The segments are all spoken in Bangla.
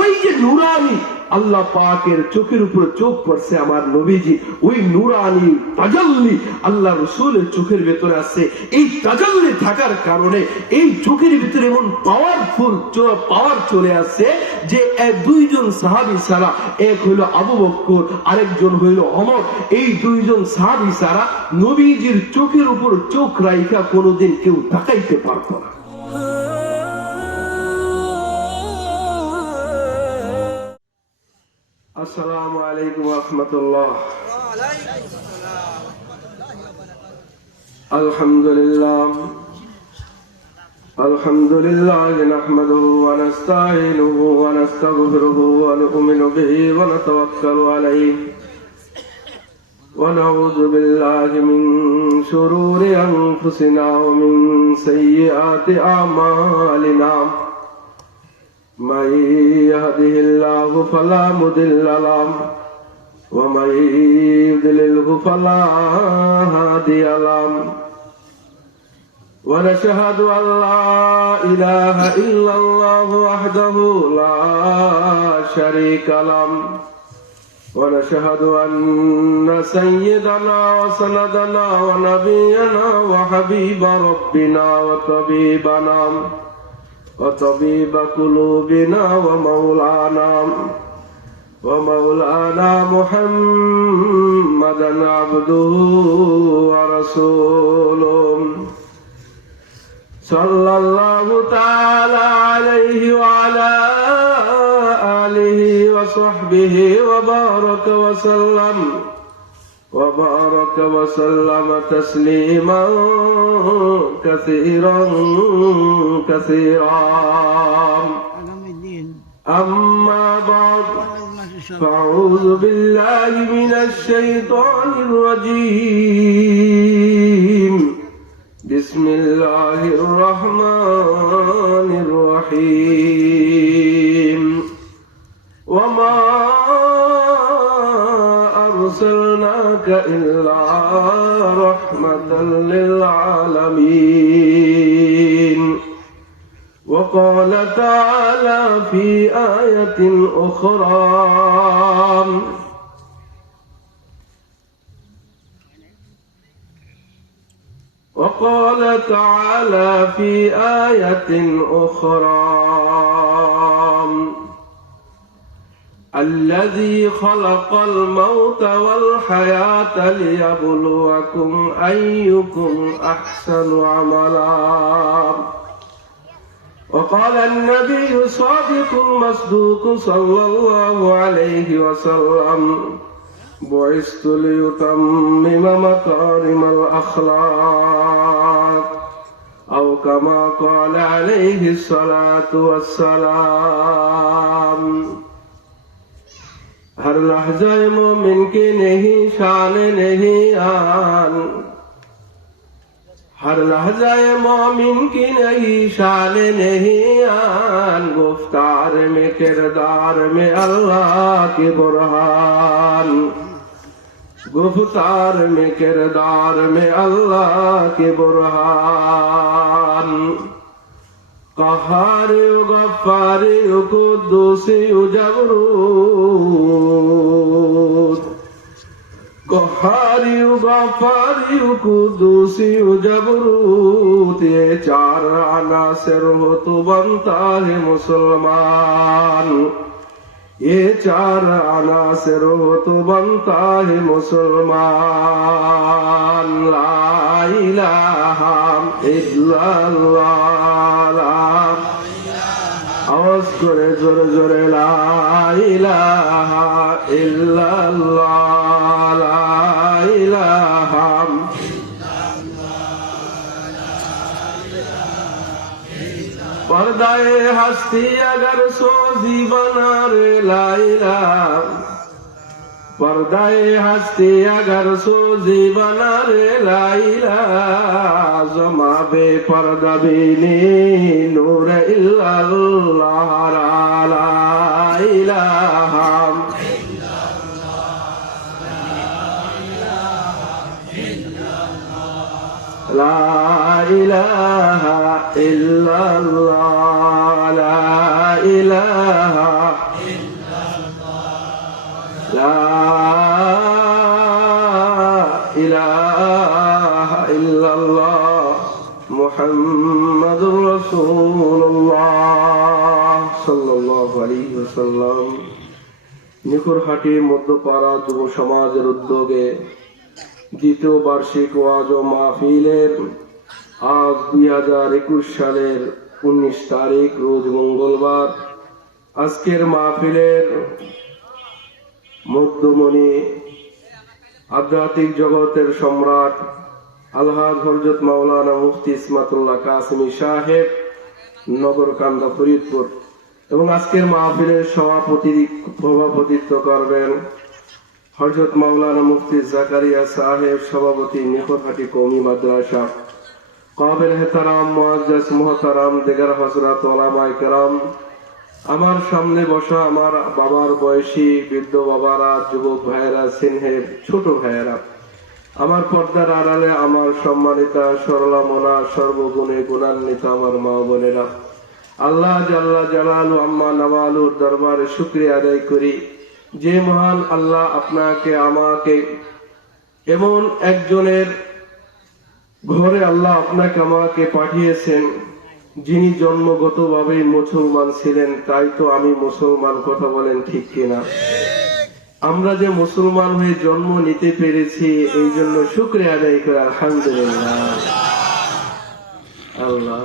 ওই যে নুরানি আল্লাহ পাকের চোখের উপর চোখ পড়ছে আমার নবীজি, ওই নুরানি তাজাল্লি আল্লাহ রসুলের চোখের ভেতরে আছে। এই তাজাল্লি থাকার কারণে এই চোখের ভিতরে এমন পাওয়ার চলে আসছে যে দুইজন সাহাবী ছাড়া, এক হইল আবু বকর, আরেকজন হইল ওমর, এই দুইজন সাহাবী ছাড়া নবীজির চোখের উপর চোখ রাইখা কোনোদিন কেউ তাকাইতে পারত না। আসসালামু আলাইকুম ওয়া রাহমাতুল্লাহ। আলহামদুলিল্লাহ নাহমাদুহু ওয়া নাস্তাঈনুহু ওয়া নাস্তাগফিরুহু ওয়া নু'মিনু বিহি ওয়া নাতাওয়াক্কালু আলাইহি ওয়া নাউযু বিল্লাহি মিন শুরুরি আনফুসিনা ওয়া মিন সাইয়্যাতি আমালিনা। من يهده الله فلا مضل له ومن يضلله فلا هادي له ونشهد أن لا إله إلا الله وحده لا شريك له ونشهد أن سيدنا وسندنا ونبينا وحبيب ربنا وطبيبنا وطبيب قلوبنا ومولانا محمدا عبده ورسوله صلى الله تعالى عليه وعلى آله وصحبه وبارك وسلم تسليما كثيرا أما بعد فأعوذ بالله من الشيطان الرجيم بسم الله الرحمن الرحيم وما أرسلناك إلا رحمة للعالمين وقال تعالى في آية أخرى الذي خلق الموت والحياة ليبلوكم أيكم أحسن عملا وقال النبي الصادق المصدوق صلى الله عليه وسلم بعثت لأتمم مكارم الأخلاق أو كما قال عليه الصلاة والسلام। हर लहज़ा मोमिन की नहीं शान नहीं आन, हर लहज़ा मोमिन की नहीं शान नहीं आन, गुफ्तार में किरदार में अल्लाह की बुरहान, गुफ्तार में किरदार में अल्लाह की बुरहान। कहारी गफ्फारी कुद्दूसी जबरूत, कहारी गफ्फारी कुद्दूसी जबरूत, ये चार अनासिर हो तो बनता है मुसलमान, ये चार अनासिर हो तो बनता है मुसलमान। ला इलाहा इल्लल्लाह, आवाज करे जोरे जोरे ला इलाहा इल्लल्लाह, ला इलाहा पर्दाए हस्ती अगर सोजी बना रे ला इलाहा, पर्दाए हस्ती अगर सोजी बना रे ला इलाहा, ज़मा बेपर्दा बीनी नूर इल्लल्लाह, ला इलाहा ला इलाहा इल्लल्लाह, ला इलाहा সাল্লাল্লাহু আলাইহি ওয়াসাল্লাম নিকরহাটি মধ্যপাড়া যুব সমাজের উদ্যোগে দ্বিতীয় বার্ষিক ওয়াজ ও মাহফিলের আজ 2021 সালের 19 তারিখ রোজ মঙ্গলবার আজকের মাহফিলের মধ্যমণি আধ্যাত্মিক জগতের সম্রাট আলহাজ হযরত মাওলানা মুফতি ইসমাতুল্লাহ কাসেমী সাহেব নগরকান্দা ফরিদপুর এবং আজকের মাহফিলের সভাপতিত্ব করবেন হযরত মাওলানা মুফতি জাকারিয়া সাহেব সভাপতি নিকরহাটি কওমি মাদ্রাসা কাবিল এহতারাম মুআজ্জাজ মুহতারাম দিগার হযরত উলামায়ে কেরাম আমার সামনে বসা আমার বাবার বয়সী বৃদ্ধ বাবারা যুবক ভাইয়েরা সিনহের ছোট ভাইয়েরা আমার পর্দার আড়ালে আমার সম্মানিতা সরলা মনা সর্বগুণে গুণান্বিত আমার মা বোনেরা আল্লাহ জাল্লা জালালু আম্মা নওয়ালুর দরবারে শুকরিয়া আদায় করি যে মহান আল্লাহ আপনাকে আমাকে এমন একজনের ঘরে আল্লাহ আপনাকে আমাকে পাঠিয়েছেন যিনি জন্মগতভাবে মুসলমান ছিলেন তাই তো আমি মুসলমান কথা বলেন ঠিক কিনা আমরা যে মুসলমান হয়ে জন্ম নিতে পেরেছি এই জন্য শুকরিয়া আদায় করে আলহামদুলিল্লাহ আল্লাহ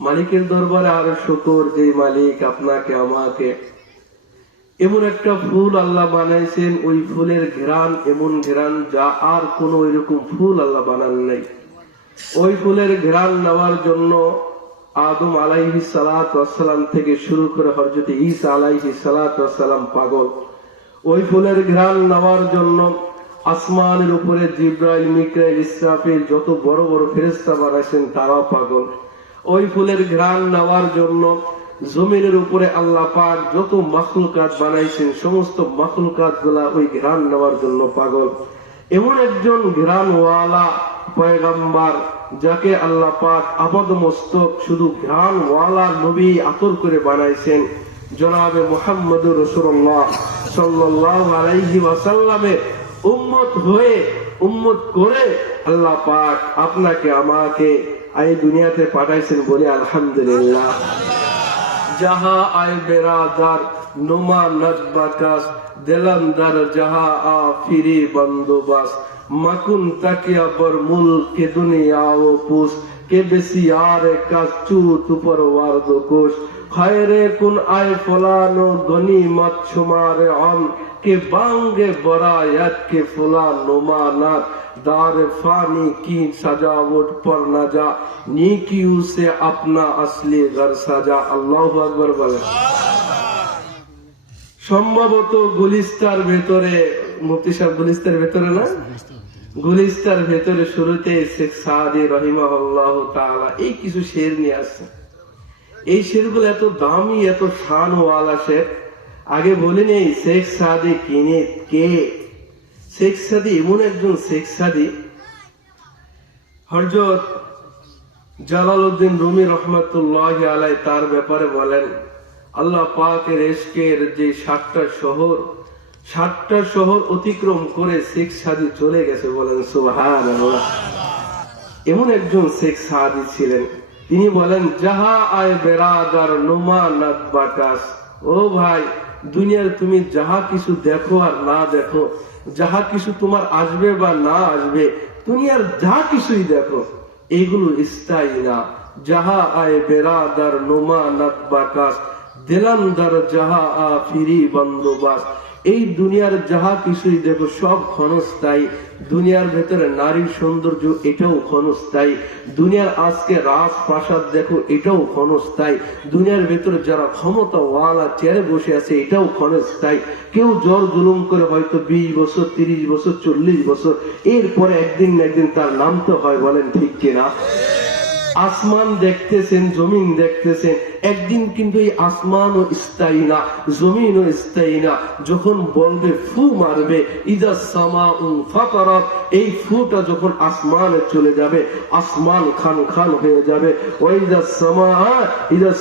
মালিকের দরবারে আরো শুকর যে মালিক আপনাকে আমাকে এমন একটা ফুল আল্লাহ বানাইছেন ওই ফুলের ঘ্রাণ এমন ঘ্রাণ যা আর কোন এরকম ফুল আল্লাহ বানান নাই ওই ফুলের ঘ্রাণ নেওয়ার জন্য আদম আলাইহিস সালাতু ওয়াস সালাম থেকে শুরু করে হযরত ঈসা আলাইহিস সালাতু ওয়াস সালাম পাগল ওই ফুলের ঘ্রাণ নেওয়ার জন্য আসমানের উপরে জিবরাইল মিকাইল ইসরাফিল যত বড় বড় ফেরেশতা বানাইছেন তারাও পাগল ওই ফুলের ঘ্রাণ নেওয়ার জন্য জমিনের উপরে আল্লাহ পাক যত মাখলুকাত বানাইছেন সমস্ত মাখলুকাত গুলা ওই ঘ্রাণ নেওয়ার জন্য পাগল এমন একজন ঘ্রাণওয়ালা পয়গম্বর যাকে আল্লাহ পাক আপাদ মস্তক শুধু ঘ্রাণওয়ালা নবী আতর করে বানাইছেন জনাবে মুহাম্মদুর রাসূলুল্লাহ সাল্লাল্লাহু আলাইহি ওয়াসাল্লামের উম্মত হয়ে উম্মত করে আল্লাহ পাক আপনাকে আমাকে এই দুনিয়াতে পাঠাইছেন বলে আলহামদুলিল্লাহ जहां आए बेरादार नुमा नजबकास दिलंदर जहां आ फिरी बंदोबस्त मकुन तकिया पर मुल्क के दुनिया वो पूस के बेसियार का चूत पर वार्द कोश खैरे कुन आए फलानो गनीमत शुमार अम के बांगे बरायत के फुला नुमानात दार फानी की सजावट पर न जा नीकियों से अपना असली घर सजा আল্লাহু আকবার বলেন সম্ভবত গুলিস্তার ভেতরে মুফতি সাহেব গুলিস্তার ভেতরে না গুলিস্তার ভেতরে শুরুতে শেখ সাদি রাহিমাহুল্লাহ তাআলা এই কিছু শের নিয়ে আসছে এই শেরগুলো এত দামি এত শানওয়ালা শের আগে বলেন এই শেখ সাদি কিনে কে শেখ সাদি এমন একজন শেখ সাদি হযরত জালালউদ্দিন রুমি রহমাতুল্লাহি আলাইহি তার ব্যাপারে বলেন আল্লাহ পাকের ইশকের যে 7টা শহর অতিক্রম করে শেখ সাদি চলে গেছে বলেন সুবহানাল্লাহ এমন একজন শেখ সাদি ছিলেন তিনি বলেন যাহা আয় বেরাদার নুমা নাদবাকাস ও ভাই দুনিয়ার তুমি যাহা কিছু দেখো আর না দেখো যাহা কিছু তোমার আসবে বা না আসবে দুনিয়ার যা কিছুই দেখো এইগুলো স্থায়ী না যাহা আয় বেরাদার নুমা নাদবাকাস দিলান্দার যাহা আ ফিরি বন্দোবস্ত এই দুনিয়ার যাহা কিছুই দেখো সব ক্ষণস্থায়ী দুনিয়ার ভেতরে নারীর সৌন্দর্য এটাও ক্ষণস্থায়ী দুনিয়ার আজকে রাজপ্রাসাদ দেখো এটাও ক্ষণস্থায়ী দুনিয়ার ভেতরে যারা ক্ষমতাওয়ালা চেয়ারে বসে আছে এটাও ক্ষণস্থায়ী কেউ জোর জুলুম করে হয়তো 20 বছর 30 বছর 40 বছর এরপরে একদিন না একদিন তার নামতে হয় বলেন ঠিক কিনা আসমান দেখতেছেন জমিন দেখতেছেন একদিন কিন্তু এই আসমানও স্থায়ী না জমিনও স্থায়ী না যখন বলবে ফু মারবে ইদা সামাউ ফাতারাত এই ফুটা যখন আসমানে চলে যাবে আসমান খান খান হয়ে যাবে ওয়াইদা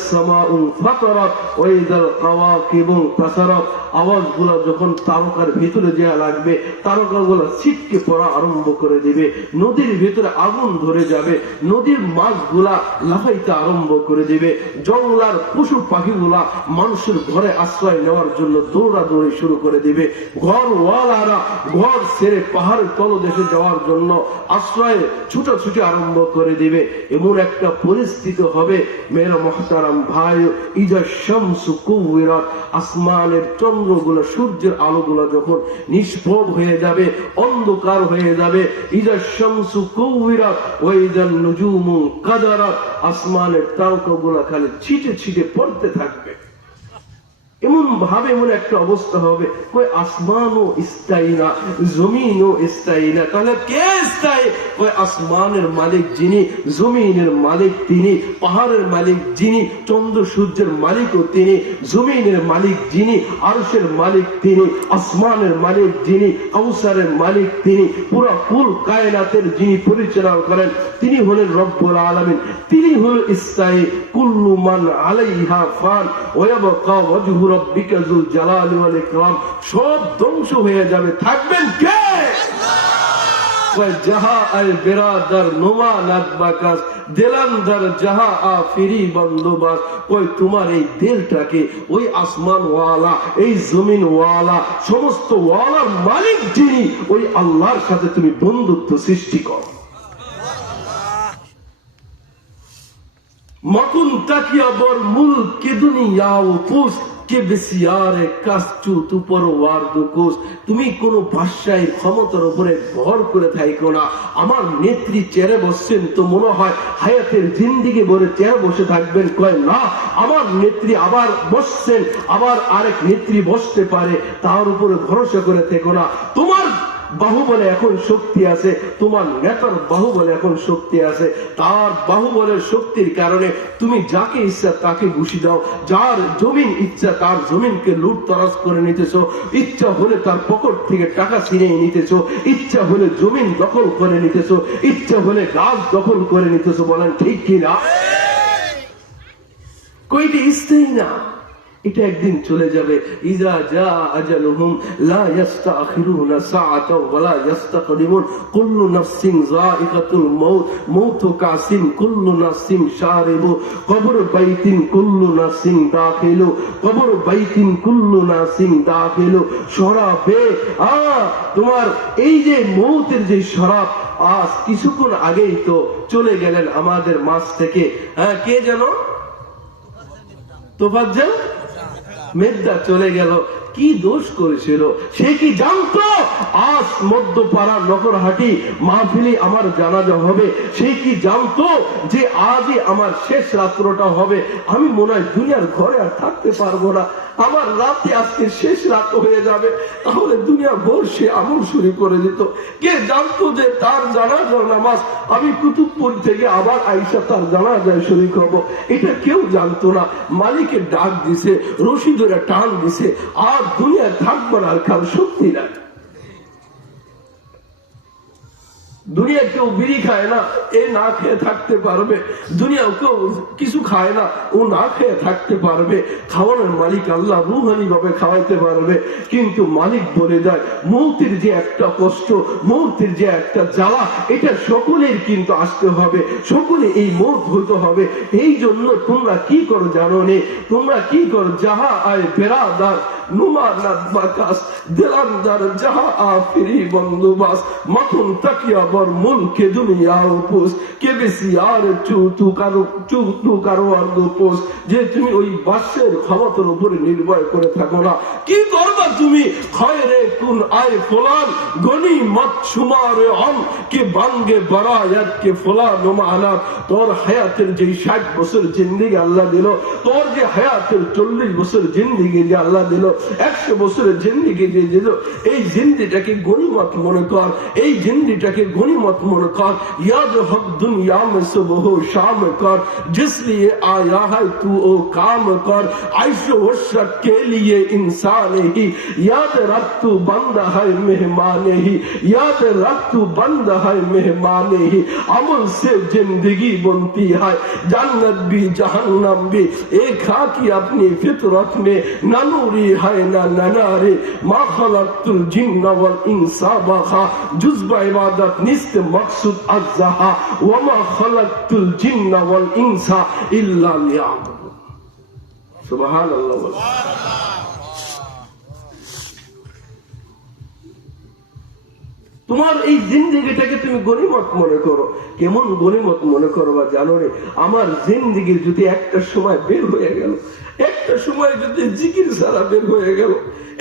সামাউ ফাতারাত ওয়াইদাল কাওয়াকিবু তাসারাত আওয়াজগুলো যখন তারকার ভিতরে যাওয়া লাগবে তারকাগুলো ছিটকে পড়া আরম্ভ করে দিবে নদীর ভিতরে আগুন ধরে যাবে নদীর মাছগুলা লাফাইতে আরম্ভ করে দিবে জল জঙ্গলার পশু পাখিগুলা মানুষের ঘরে আশ্রয় নেওয়ার জন্য দৌড়াদৌড়ি শুরু করে দিবে। ঘরওয়ালারা ঘর ছেড়ে পাহাড়ের তলদেশে যাওয়ার জন্য আশ্রয়ে ছুটাছুটি আরম্ভ করে দিবে। এমন একটা পরিস্থিতি হবে মেরা মহতারাম ভাই, ইজা শামসু কুওয়িরাত, আসমানের চন্দ্রগুলো সূর্যের আলোগুলো যখন নিষ্প্রভ হয়ে যাবে, অন্ধকার হয়ে যাবে, ইজা শামসু কুওয়িরাত ওয়া ইজান নুজুমু কাদারাত, আসমানের তারকাগুলো খালি ছিটে ছিটে পড়তে থাকবে। এমন ভাবে এমন একটা অবস্থা হবে, কই আসমানও স্থায়ী না, জমিনও স্থায়ী না। তাহলে কে স্থায়ী? কই আসমানের মালিক যিনি, জমিনের মালিক তিনি, পাহাড়ের মালিক যিনি, চন্দ্র সূর্যের মালিকও তিনি, জমিনের মালিক যিনি, আরশের মালিক তিনি, আসমানের মালিক যিনি, কাউসারের মালিক তিনি, পুরা কুল কায়নাতের যিনি পরিচালনা করেন তিনি হলেন রব্বুল আলামিন। তিনি হল স্থায়ী। কুল্লু মান আলাইহা ফান ওয়া ইয়াবকা ওয়াজহু রাব্বিকা যুল জালালি ওয়াল ইকরাম। সব ধ্বংস হয়ে যাবে, থাকবেন কে? কয় জাহা আল বিরাদার নোমা নাদবাকাস দিলান্দার জাহা আ ফিরি বন্দোবাস। কই তোমার এই দিলটাকে ওই আসমান ওয়ালা, এই জমিন ওয়ালা, সমস্ত ওয়ালার মালিক যিনি, ওই আল্লাহর সাথে তুমি বন্ধুত্ব সৃষ্টি করো। मकुन तकिया बर मुल्क की दुनिया उपुस के बिसियारे कास्चु तु परवार दुकुस। তুমি কোন ভাষায় ক্ষমতার উপরে ভর করে থাকো না। আমার নেত্রী চেয়ারে বসছেন তো মনে হয় হায়াতের জিন্দেগি ভরে চেয়ারে বসে থাকবেন, কয় না, আমার নেত্রী আবার বসছেন, আবার আরেক নেত্রী বসতে পারে, তার উপরে ভরসা করে থেকো না। তোমার বাহুবলে এখন শক্তি আছে, তোমার নেতার বাহুবলে এখন শক্তি আছে। তার বাহুবলের শক্তির কারণে তুমি যাকে ইচ্ছা তাকে ঘুষি দাও, যার জমিন ইচ্ছা তার জমিনকে লুট তরাজ করে নিতেছো, ইচ্ছা হলে তার পকেট থেকে টাকা ছিনিয়ে নিতেছো, ইচ্ছা হলে জমিন দখল করে নিতেছো, ইচ্ছা হলে গাছ দখল করে নিতেছো। বলেন ঠিক কিনা? কইটি স্থায়ী না, এটা একদিন চলে যাবে। ইজা জা আজালুহুম লা ইস্তাখিরুনা সাআতাও ওয়া লা ইস্তাকদিমুন। কুল্লু নাফসিন যায়িকাতুল মাউত, মাউতু কাসিন কুল্লু নাফসিন শারিবু। কবর বাইতিন কুল্লু নাফসিন দাখিলু, কবর বাইতিন কুল্লু নাফসিন দাখিলু। শরাবে তোমার এই যে মৌতের যে শরাব, আজ কিছুক্ষণ আগেই তো চলে গেলেন আমাদের মাঝ থেকে। কে যেন? তোফাজ্জল মেদা চলে গেল। কি দোষ করেছিল সে কি জানতো? আজ মধ্যপাড়া নগরহাটি মাহফিলে আমার জানাজা হবে। সে কি জানতো যে আজই আমার শেষ রাত্রটা হবে? আমি মনে হয় দুনিয়ার ঘরে আর থাকতে পারবো না, আমার রাতে আজকে শেষ রাত হয়ে যাবে। তাহলে দুনিয়া ভোর সে আমল শুরু করে দিত। কে জানতো যে তার জানাজার নামাজ আমি কুতুবপুর থেকে আবার আইসা তার জানাজায় শরীক হব? এটা কেউ জানতো না। মালিকের ডাক দিছে, রশি ধরে টান দিছে, আর দুনিয়া থাকবার আর কাল শক্তি নাই। দুনিয়া কেউ বিড়ি খায় না, এ না খেয়ে থাকতে পারবে। দুনিয়া কেউ কিছু খায় না, ও না খেয়ে থাকতে পারবে। খাওয়ানোর মালিক আল্লাহ, রুহানি ভাবে খাওয়াইতে পারবে। কিন্তু মালিক বলে দেয় মৌতের যে একটা কষ্ট, মৌতের যে একটা জ্বালা, এটা সকলের কিন্তু আসতে হবে, সকলে এই মৌত হইতে হবে। এই জন্য তোমরা কি করো জানো নে? তোমরা কি করো? জাহা আয় বেরাদার নুমা নাদবাকাস দিলান্দার জাহা আফিরি বন্দোবাস। মাথুন তাকিয়া বর মুলকে দুনিয়া উপোস কে বেশি আর চুতু কারো আর গোপোস। যে তুমি ওই বাসের ক্ষমতার উপরে নির্ভয় করে থাকো না। কি করবা তুমি? খয়রে কুন আয় ফলান গনি মত সুমারে অন কে বাঙ্গে বারায়াত কে ফলান মানাত। তোর হায়াতের যে 60 বছর জিন্দেগি আল্লাহ দিল, তোর যে হায়াতের 40 বছর জিন্দেগি যে আল্লাহ দিল, 100 বছরের জিন্দেগি দিয়ে দিল, এই জিন্দিটাকে গনিমত মনে কর, এই জিন্দিটাকে গনিমত মনে কর। याद हक दुनिया में सुबह शाम कर, जिसलिए आया है तू ओ काम कर। आयशो वशरत के लिए इंसान ही, याद रख तू बंद है मेहमान ही, याद रख तू बंद है मेहमान ही। अमल से जिंदगी बनती है, जन्नत भी जहन्नम भी एक खाकी अपनी फितरत में। न नूरी है न नारे, मा खलक़तुल जिन्न वल इंसा बखा। जुज़्ब इबादत निस्त मकसूद अज़्ज़हा, वमा खलक़तुल जिन्न वल इंसा इल्ला लियअबुदून। সুবহানাল্লাহ বলো। তোমার এই জিন্দেগিটাকে তুমি গনিমত মনে করো। কেমন গনিমত মনে করো বা জানো রে, আমার জিন্দেগি যদি একটা সময় বের হয়ে গেল, একটা সময় যদি জিকির ছাড়া বের হয়ে গেল,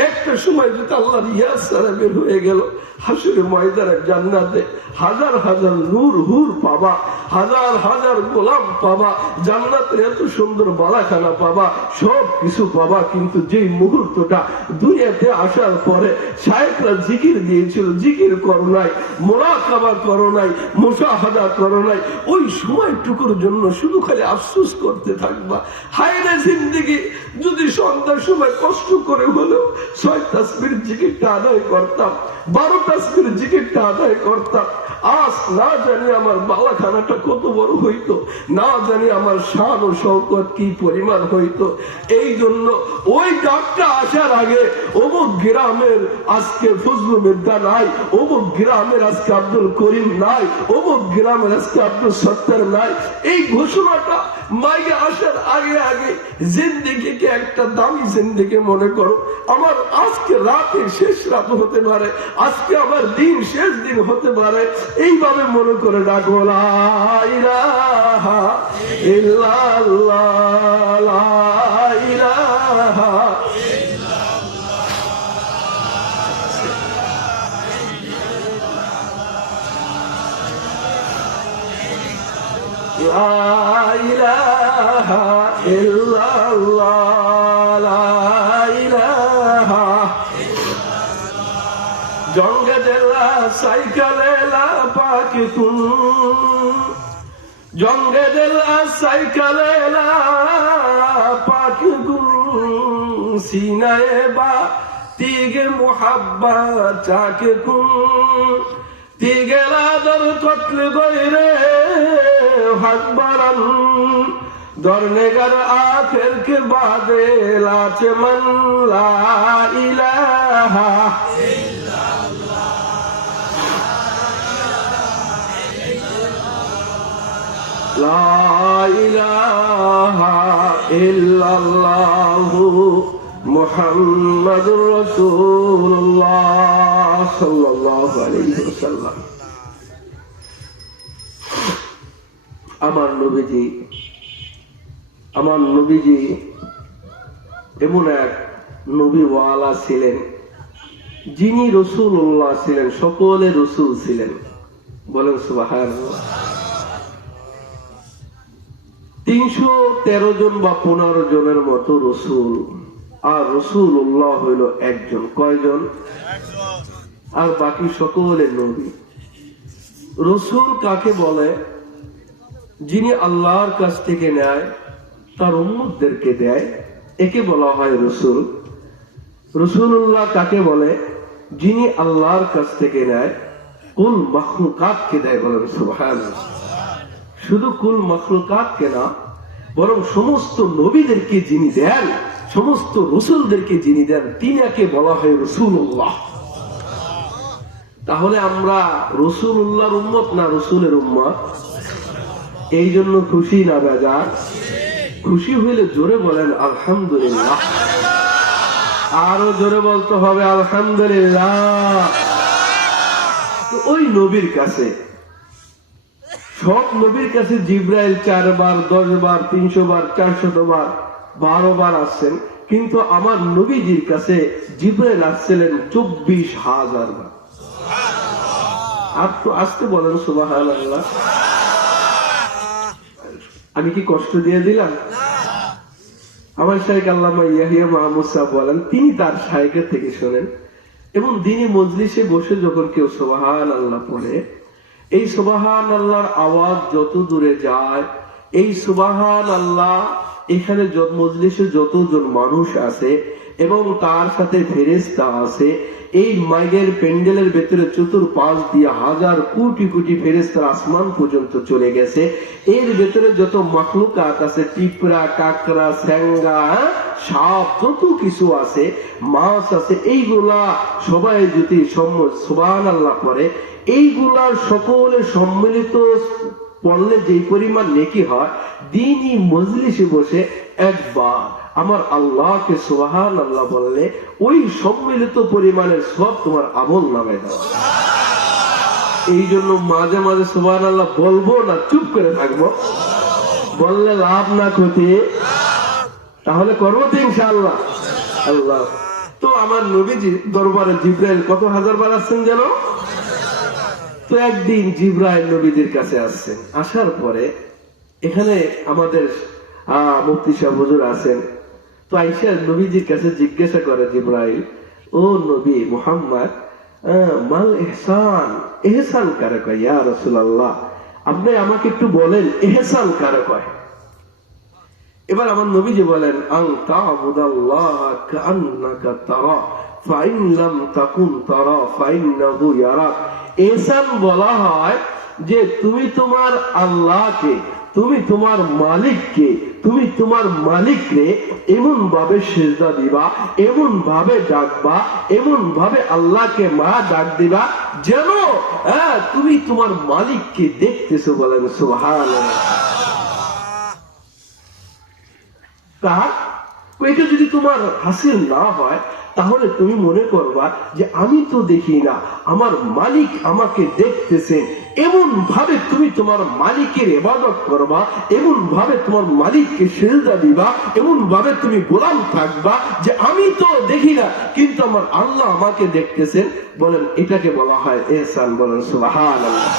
একটা সময় যদি আল্লাহর ইয়াদ ছাড়া বের হয়ে গেল, হাসরে ময়দানে জান্নাতে হাজার হাজার নূর হুর পাবা, হাজার হাজার গোলাম পাবা, জান্নাতের এত সুন্দর বালাখানা পাবা, সব কিছু পাবা। কিন্তু যেই মুহূর্তটা দুনিয়াতে আসার পরে শায়েখরা জিকির দিয়েছিল, জিকির করো নাই, মুরাকাবা করো নাই, মুশাহাদা করো নাই, ওই সময়টুকুর জন্য শুধু খালি আফসোস করতে থাকবা। হায় রে জিন্দেগি, যদি সন্ধ্যার সময় কষ্ট করে হলেও 6 তাসবির জিকিরটা আদায় করতাম, 12 তাসবির জিকিরটা আদায় করতাম, আজ না জানি আমার বালাখানাটা কত বড় হইতো, না জানি আমার শান ও শওকত কি পরিমাণ হইতো। এই জন্য ওই ডাকটা আসার আগে অমুক গ্রামের আজকে ফজলু বিদ্যা নাই, অমুক গ্রামের আজকে আব্দুল করিম নাই, অমুক গ্রামের আজকে আব্দুল সত্তার নাই, এই ঘোষণাটা মাইকে আসার আগে আগে জিন্দেগিকে একটা দামি জিন্দেগি মনে করো। আমার আজকে রাতের শেষ রাত হতে পারে, আজকে আমার দিন শেষ দিন হতে পারে, এইভাবে মনে করে ডাকো লা ইলাহা ইল্লাল্লাহ, লা ইলাহা লা ইলাহা ইল্লাল্লাহ, লা ইলাহা জঙ্গে দেলা সাইকেলে লা পাকি তুম, জঙ্গে দেলা সাইকেলে লা পাকি তুম, সিনায়ে বা তিগে মুহাব্বত চাকে কুম, তিগে লাদর কতলে গয়রে হাকবরান, দরনেগার আখের के बाद लाचे मन ला इलाहा ला इलाहा इल्लल्लाहु मुहम्मदुर रसूलुल्लाह सल्लल्लाहु अलैहि वसल्लम। আমার নবীজি এমন এক নবীওয়ালা ছিলেন যিনি রাসূলুল্লাহ ছিলেন, সকলে রাসূল ছিলেন, বলেন সুবহানাল্লাহ। 313 জন বা 15 জনের মতো রাসূল, আর রাসূলুল্লাহ হইল একজন। কয়জন? আর বাকি সকলে নবী। রাসূল কাকে বলে? যিনি আল্লাহর কাছ থেকে নেয়, তার উম্মতদেরকে দেয়, একে বলা হয় রাসূল। রাসূলুল্লাহ কাকে বলে? যিনি আল্লাহর কাছ থেকে নেয়, কুল মাখলুকাতকে দেয়, বলেন সুবহানাল্লাহ। শুধু কুল মাখলুকাতকে না, বরং সমস্ত নবীদেরকে যিনি দেন, সমস্ত রাসূলদেরকে যিনি দেন, তিনাকে বলা হয় রাসূলুল্লাহ। তাহলে আমরা রাসূলুল্লাহর উম্মত না রাসূলের উম্মত? এই জন্য খুশি না বেজার? খুশি হইলে জোরে বলেন আলহামদুলিল্লাহ, আরো জোরে বলতে হবে আলহামদুলিল্লাহ। তো ওই নবীর কাছে, সব নবীর কাছে জিবরাইল 4 বার, 10 বার, 300 বার, 400 বার, 12 বার আসছেন, কিন্তু আমার নবীজির কাছে জিবরাইল আসছিলেন 24,000 বার। আর তো আসতে বলেন সুবহানাল্লাহ। আমি কি কষ্ট দিয়ে দিলাম? আমার শাইখ আল্লামা ইয়াহিয়া মাহমুদ সাহেব বলেন, তিনি তার শাইখের থেকে শোনেন, এবং দিনী মজলিসে বসে যখন কেউ সুবহানাল্লাহ পড়ে, এই সুবহানাল্লাহর আওয়াজ যত দূরে যায়, এই সুবহানাল্লাহ এখানে মজলিসে যতজন মানুষ আছে এবং তার সাথে ফেরেশতা আছে, এই মাইকের প্যান্ডেলের ভেতরে চতুর্পাশ দিয়ে হাজার কোটি কোটি ফেরেশতা আসমান পর্যন্ত চলে গেছে। এর ভেতরে যত মাখলুকাত আছে, পিঁপড়া, কাকড়া, স্যাঙ্গা, সাপ, যত কিছু আছে, মাছ আছে, এইগুলা সবাই যদি সুবহানাল্লাহ পড়ে, এইগুলার সকলে সম্মিলিত পড়লে যে পরিমাণ নেকি হয়, দিনই মজলিসে বসে একবার আমার আল্লাহকে সুবহানাল্লাহ বললে ওই সম্মিলিত পরিমাণের সব তোমার আমল নামে দাও। এই জন্য মাঝে মাঝে সুবহানাল্লাহ বলবো না চুপ করে থাকবো? বললে লাভ না ক্ষতি? তাহলে করবো তো ইনশাআল্লাহ। আল্লাহ তো আমার নবীজি দরবারে জিবরাইল কত হাজার বার আসছেন যেন? তো একদিন জিবরাইল নবীজির কাছে আসছেন, আসার পরে এখানে আমাদের মুফতি সাহেব হুজুর আছেন। তো আয়েশা নবীজির কাছে জিজ্ঞাসা করে জিবরাইল, ও নবী মুহাম্মদ, মাল ইহসান, ইহসান কারে কয় ইয়া রাসূলুল্লাহ? আপনি আমাকে একটু বলেন ইহসান কারে কয়? এবার আমার নবীজি বলেন, আন তা'বুদাল্লাহ কাআন্নাকা তারা ফাইন লাম তাকুন তারা ফাইন্নাহু ইয়ারাক। ইহসান বলা হয় যে তুমি তোমার আল্লাহকে, তুমি তোমার মালিককে, তুমি তোমার মালিকরে এমন ভাবে সিজদা দিবা, এমন ভাবে ডাকবা, এমন ভাবে আল্লাহকে মা ডাক দিবা যেন তুমি তোমার মালিককে দেখতেছো। বলেন সুবহানাল্লাহ। তাহা এটা যদি তোমার হাসিল না হয় তাহলে তুমি মনে করবা যে আমি তো দেখি না, আমার মালিক আমাকে দেখতেছেন। এমন ভাবে তুমি তোমার মালিকের ইবাদত করবা, এমন ভাবে তোমার মালিককে সিজদা দিবা, এমন ভাবে তুমি গোলাম থাকবা যে আমি তো দেখি না কিন্তু আমার আল্লাহ আমাকে দেখতেছেন। বলেন এটাকে বলা হয় ইহসান। বলেন সুবহানাল্লাহ।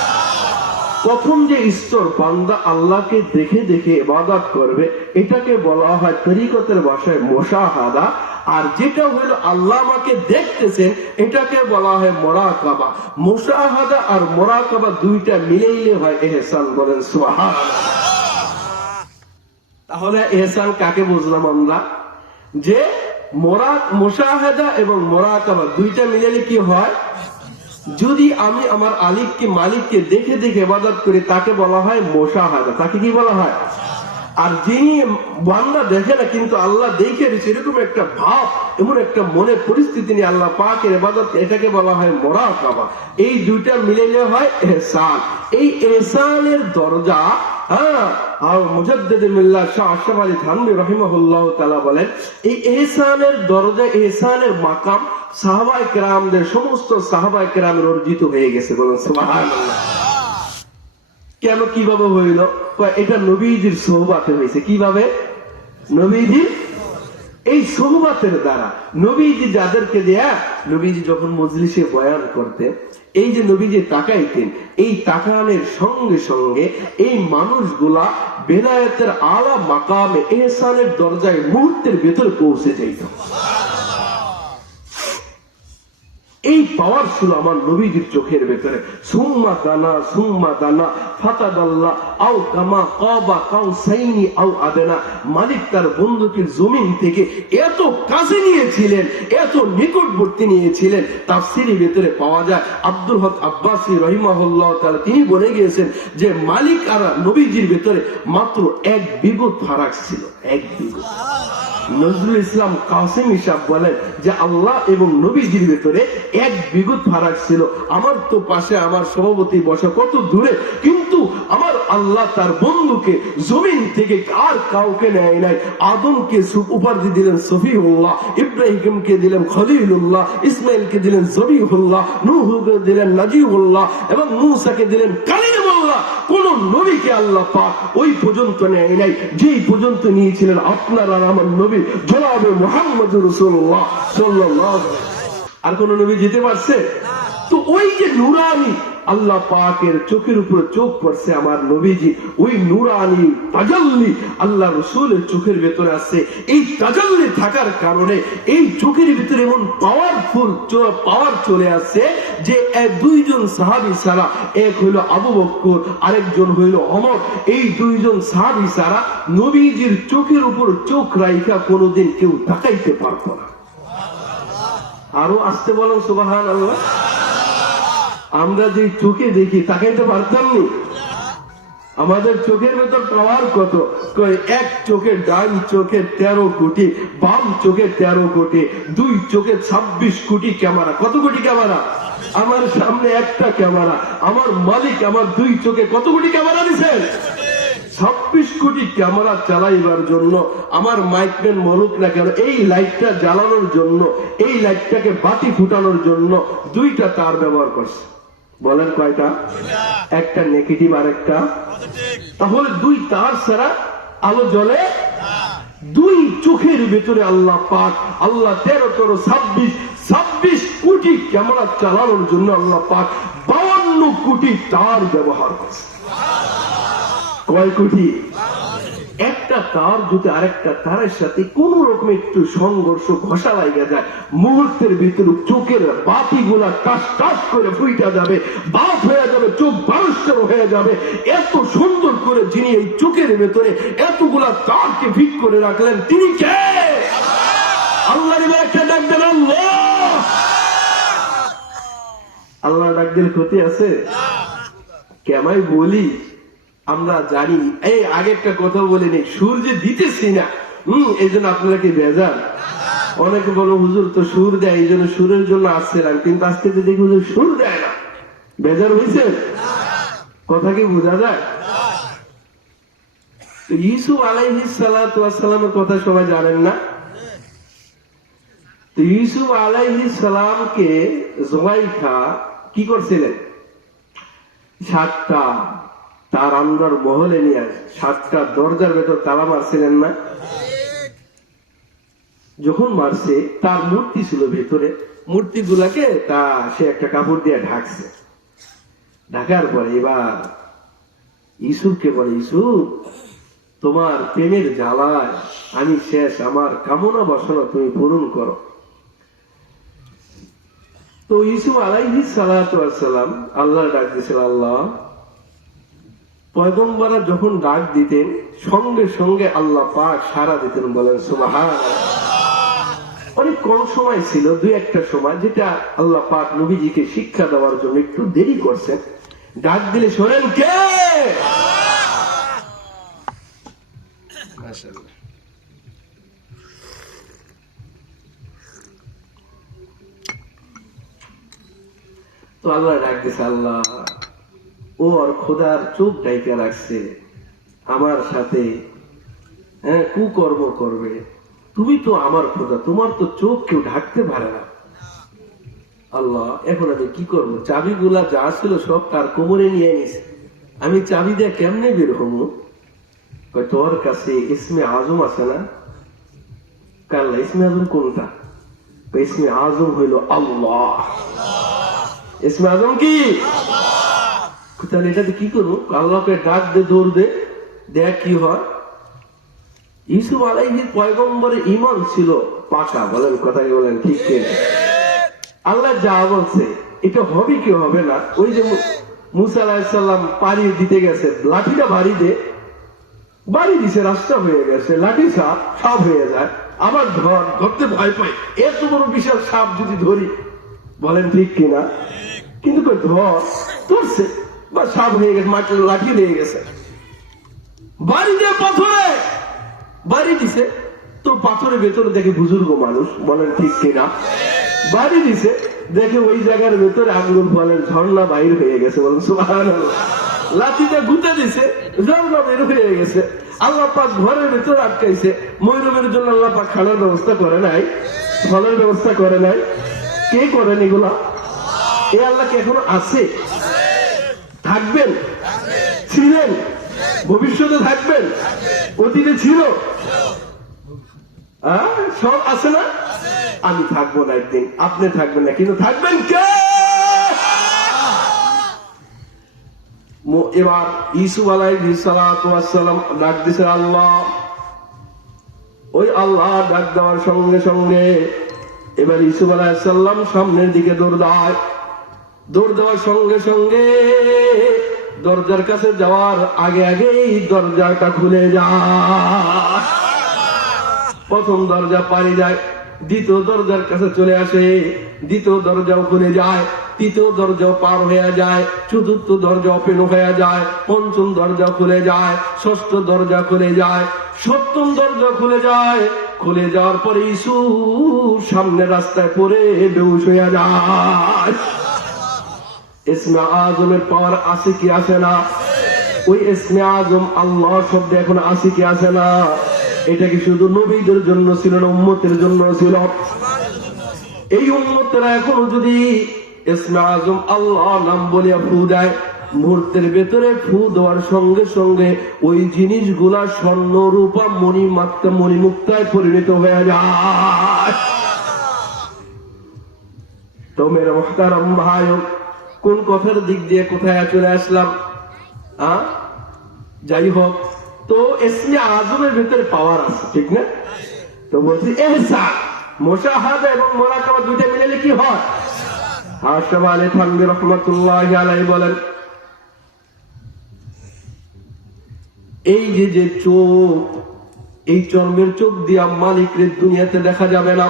প্রথম যে স্তর বান্দা আল্লাহকে দেখে দেখে ইবাদত করবে এটাকে বলা হয় তরিকতের ভাষায় মুশাহাদা। আর যেটা হলো আল্লাহ আমাকে দেখতেছেন এটাকে বলা হয় মুরাকাবা। মুশাহাদা আর মুরাকাবা দুইটা মিলাইলে হয় ইহসান। বলেন সুবহানাল্লাহ। তাহলে ইহসান কাকে বুঝলাম আমরা? যে মুশাহাদা এবং মুরাকাবা দুইটা মিলাইলে কি হয়? যদি আমি আমার মালিককে দেখে দেখে ইবাদত করি তাকে বলা হয় মুশাহাদা। তাকে কি বলা হয়? আর যিনি বান্দা দেখে না কিন্তু আল্লাহ দেখে সেরকম একটা ভাব, এমন একটা মনে পরিস্থিতি নিয়ে আল্লাহ পাকের ইবাদত, এটাকে বলা হয় মুরাকাবা। এই দুইটা মিলাইলে হয় ইহসান। এই ইহসানের দরজা মুজাদ্দিদে মিল্লাত শাহ আশরাফ আলী থানভী রাহিমাহুল্লাহ তাআলা বলেন, এই ইহসানের দরজা, ইহসানের মাকাম সাহাবায়ে কেরামদের, সমস্ত সাহাবায়ে কেরামের অর্জিত হয়ে গেছে। বলেন সুবহানাল্লাহ। কেন, কিভাবে হইল? এটা নবীজির সোহবাতে হয়েছে। কিভাবে? নবীজির এই সোহবাতের দ্বারা। নবীজি যাদেরকে দেয়া, নবীজি যখন মজলিসে বয়ান করতেন, এই যে নবীজি তাকাইতেন, এই তাকানের সঙ্গে সঙ্গে এই মানুষগুলা বেলায়েতের আলা মাকামে ইহসানের দরজায় মুহূর্তের ভেতরে পৌঁছে যাইত। এই পাওয়ার ছিল আমার নবীজির চোখের ভেতরে। সুম্মা দানা ফাতাদাল্লাহ আও কামা কাবা কাউসাইনি আও আদনা। মালিক তার বন্ধুকে জমিন থেকে এত কাছে নিয়েছিলেন, এত নিকটবর্তী নিয়েছিলেন। তাফসীরের ভেতরে পাওয়া যায় আব্দুল হক আব্বাসী রাহিমাহুল্লাহ তাআলা তিনি বলে গিয়েছেন যে মালিক আর নবীজির ভেতরে মাত্র 1 বিগত ফারাক ছিল। 1 বিগত। নজরুল ইসলাম কাসেমি সাহেব বলেন যে আল্লাহ এবং নবীজির ভেতরে 1 বিগত ফারাক ছিল। আমার তো পাশে আমার সভাপতি বসা কত দূরে, কিন্তু আমার আল্লাহ তার বন্ধুকে জমিন থেকে আর কাউকে নেয় নাই। আদমকে উপাধি দিলেন সফিউল্লাহ, ইব্রাহিমকে দিলেন খলিলুল্লাহ, ইসমাইলকে দিলেন জবিহুল্লাহ, নূহকে দিলেন নাজিউল্লাহ এবং মূসাকে দিলেন কালিমুল্লাহ। কোন নবীকে আল্লাহ পাক ওই পর্যন্ত নেয় নাই যেই পর্যন্ত নিয়েছিলেন আপনার আর আমার নবী জনাবে মুহাম্মদুর রাসূলুল্লাহ সাল্লাল্লাহু আলাইহি ওয়াসাল্লাম। আর কোন নবী যেতে পারছে? তো ওই যে নুরানি আল্লাহ পাকের চোখের উপর চোখ পড়ছে আমার নবীজি, ওই নুরানি তাজাল্লি আল্লাহ রাসূলের চোখের ভেতরে আছে। এই তাজাল্লি থাকার কারণে এই চোখের ভিতরে এমন পাওয়ার চলে আসছে যে 2জন সাহাবী ছাড়া, এক হইল আবু বকর, আরেকজন হইল ওমর, এই 2জন সাহাবী ছাড়া নবীজির চোখের উপর চোখ রাইখা কোনোদিন কেউ তাকাইতে পারত না। আরো আসতে বলেন সুবহানাল্লাহ। আমরা যে চোখে দেখি তাকাইতে পারতাম নি? আমাদের চোখের ভেতর পাওয়ার কত? এক চোখে, ডান চোখে 13 কোটি, বাম চোখে 13 কোটি, 2 চোখে 26 কোটি ক্যামেরা। কত কোটি ক্যামেরা? আমার সামনে একটা ক্যামেরা। আমার মালিক আমার 2 চোখে কত কোটি ক্যামেরা দিচ্ছেন? 26 কোটি ক্যামেরা চালাইবার জন্য আমার মাইকম্যান মরুক না কেন, এই লাইটটা জ্বালানোর জন্য, এই লাইটটাকে বাতি ফুটানোর জন্য 2টা তার ব্যবহার করছে। বলেন কয়টা? একটা নেগেটিভ আর একটা। তাহলে 2 তার ছাড়া আলো জ্বলে। 2 চোখের ভেতরে আল্লাহ পাক, আল্লাহ 26 কোটি ক্যামেরা চালানোর জন্য আল্লাহ পাক 52 কোটি তার ব্যবহার করছে। কয় কোটি? একটা তার যদি আরেকটা তারের সাথে কোন রকম একটু সংঘর্ষ ঘষা লাগা যায়, মুহূর্তের ভিতরে চোখের বাতি গুলা টাস টাস করে ফুইটা যাবে, বাপ হয়ে যাবে, চোখ বারস্টার হয়ে যাবে। এত সুন্দর করে যিনি এই চোখের ভেতরে এতগুলা তারকে ফিট করে রাখলেন, তিনি কে? আল্লাহ। একটা ডাক দেন আল্লাহ। আল্লাহ ডাক দিলে ক্ষতি আছে? কেমাই বলি আমরা জানি। এই আগে একটা কথা বলে নেই, সুর যে দিতেছি না, এই জন্য আপনারা কি বেজান? অনেকে বলো হুজুর তো সুর দেয়, এই জন্য সুরের জন্য আসছিলাম, কিন্তু আজকে দেখি হুজুর সুর দেয় না। বেজার হয়েছে? কথা কি বোঝা যায়? ইউসুফ আলাইহিস সালাতু ওয়াস সালামের কথা সবাই জানেন না? তো ইউসুফ আলাইহিস সালামকে জুলাইখা কি করছিলেন? 7টা তার আন্দার মহলে নিয়ে 7টা দরজার ভেতর তালা মারছিলেন না? যখন মারছে তার মূর্তি ছিল ভেতরে, মূর্তি গুলাকে সে একটা কাপড় দিয়ে ঢাকছে। ঢাকার পরে এবার ইউসুফকে বলে, ইউসুফ তোমার প্রেমের জ্বালায় আমি শেষ, আমার কামনা বাসনা তুমি পূরণ করো। তো ইউসুফ আলাইহিস সালাতু ওয়াস সালাম আল্লাহ ডাক দিয়েছিল। আল্লাহ পয়গম্বররা যখন ডাক দিতেন সঙ্গে সঙ্গে আল্লাহ পাক সাড়া দিতেন। বলেন সুবহানাল্লাহ। অনেক কম সময় ছিল, 2-1টা সময়, যেটা আল্লাহ পাক নবীজিকে শিক্ষা দেওয়ার জন্য একটু দেরি করছেন। ডাক দিলে শোনেন কে? তো আল্লাহ ডাক দিছে, আল্লাহ ও আর খোদার চোখ ডাইকা রাখছে, আমার সাথে কুকর্ম করবে। তুমি তো আমার খোদা, তোমার তো চোখ কেউ ঢাকতে পারে না। আল্লাহ এখন আমি কি করবো? চাবিগুলা যা ছিল সব তার কোমরে নিয়ে নিছে, আমি চাবি দিয়ে কেমনে বের হবো? তোর কাছে ইসমে আজম আছে না? কাল্লা ইসমে আজম কোনটা? ইসমে আজম হইল আল্লাহ। ইসমে আজম কি? তাহলে এটাতে কি করবো? আল্লাহকে ডাক দে, দৌড় দে, দেখ কি হয়। ইউসুফ আলাইহিস পয়গম্বরের ঈমান ছিল পাকা। বলেন কথাই বলেন ঠিক কি? আল্লাহ যা বলছে এটা হবে কি হবে না। ওই যে মুসা আলাইহিস সালাম পানি দিতে গেছে, লাঠিটা বাড়ি দিছে, রাস্তা হয়ে গেছে, লাঠি সাপ হয়ে যায়। আবার ধরতে ভয় পাই, এত বড় বিশাল সাপ যদি ধরি, বলেন ঠিক কিনা? কিন্তু ধরছে বা সাপ হয়ে গেছে, মাটির লাঠি লেগে গেছে। বাড়ি দিয়ে পাথরে বাড়ি দিছে, তো পাথরের ভেতরে দেখে বুজুর্গ মানুষ, বলেন ঠিক কিনা? বাড়ি দিছে, দেখে ওই জায়গার ভেতরে আঙ্গুল ফলের ঝর্ণা বাইর হয়ে গেছে। বলেন সুবহানাল্লাহ। লাঠিটা গুঁতে দিছে, ঝর্ণা বের হয়ে গেছে। আল্লাহ পাক ঘরের ভেতরে আটকাইছে। ময়ূরের জন্য আল্লাহ পাক খানার ব্যবস্থা করে নাই, ফলের ব্যবস্থা করে নাই। কে করেন এগুলা? এ আল্লাহ কি এখনো আছে? থাকবেন? ছিলেন? ভবিষ্যতে থাকবেন? অতীতে ছিল? সব আছে না? আমি থাকবো না একদিন, আপনি থাকবেন না, কিন্তু থাকবেন কে? এবার ইউসুফ আলাইহিস সালাতু ওয়াস সালাম ডাক দিছে আল্লাহ। ওই আল্লাহ ডাক দেওয়ার সঙ্গে সঙ্গে এবার ইউসুফ আলাইহিস সালাম সামনের দিকে দৌড় দেয়। দৌড় দেওয়ার সঙ্গে সঙ্গে দরজার কাছে যাওয়ার আগে আগেই দরজাটা খুলে যায়। প্রথম দরজা পারি যায়, দ্বিতীয় দরজার কাছে চলে আসে, দ্বিতীয় দরজাও খুলে যায়, তৃতীয় দরজাও পার হয়ে যায়, চতুর্থ দরজা ওপেন হয়ে যায়, পঞ্চম দরজা খুলে যায়, ষষ্ঠ দরজা খুলে যায়, সপ্তম দরজা খুলে যায়। খুলে যাওয়ার পরে ইউসুফ সামনে রাস্তায় পড়ে বেহুশ হয়ে যায়। ইসমে আজমের পাওয়ার আছে কি আসে না? ওই ইসমে আজম আল্লাহ শব্দ এখন আছে কি আছে না? এটা কি শুধু নবীদের জন্য ছিল না উম্মতের জন্য ছিল? এই উম্মতেরা এখনো যদি ইসমে আজম আল্লাহ নাম বলিয়া ফু দেয়, মুহূর্তের ভেতরে ফু দেওয়ার সঙ্গে সঙ্গে ওই জিনিসগুলা স্বর্ণ রূপা মণিমুক্তায় পরিণত হয়ে যায়। তো মেরা মুহতারাম ভাই, কোন কথার দিক দিয়ে কোথায় চলে আসলাম? যাই হোক, তো ইসমে আজমের ভিতরে পাওয়ার আছে, ঠিক না? তো বলছি ইহসান, মুশাহাদা এবং মুরাকাবা দুইটা মিলালে কি হয়? আশরাফ আলী থানভী রাহমাতুল্লাহি আলাইহি বলেন, এই যে চোখ, এই চর্মের চোখ দিয়া মালিকের দুনিয়াতে দেখা যাবে না।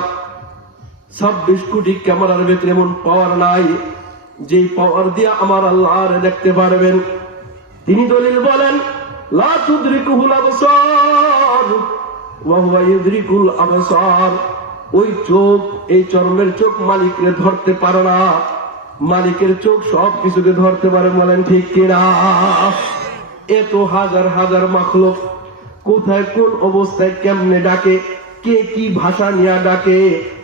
26 কোটি ক্যামেরার ভেতরে এমন পাওয়ার নাই যে পাওয়ার দিয়া আমার আল্লাহর দেখতে পারবেন। তিনি দলিল বলেন, লা তুদরিকুহুল আবসার ওয়া হুয়া ইউদরিকুল আবসার। ওই চোখ, এই চর্মের চোখ মালিককে ধরতে পারে না, মালিকের চোখ সব কিছুকে ধরতে পারে। বলেন ঠিক কিনা? এত হাজার হাজার মাখলুক কোথায় কোন অবস্থায় কেমনে ডাকে, কে কি ভাষা নিয়ে ডাকে,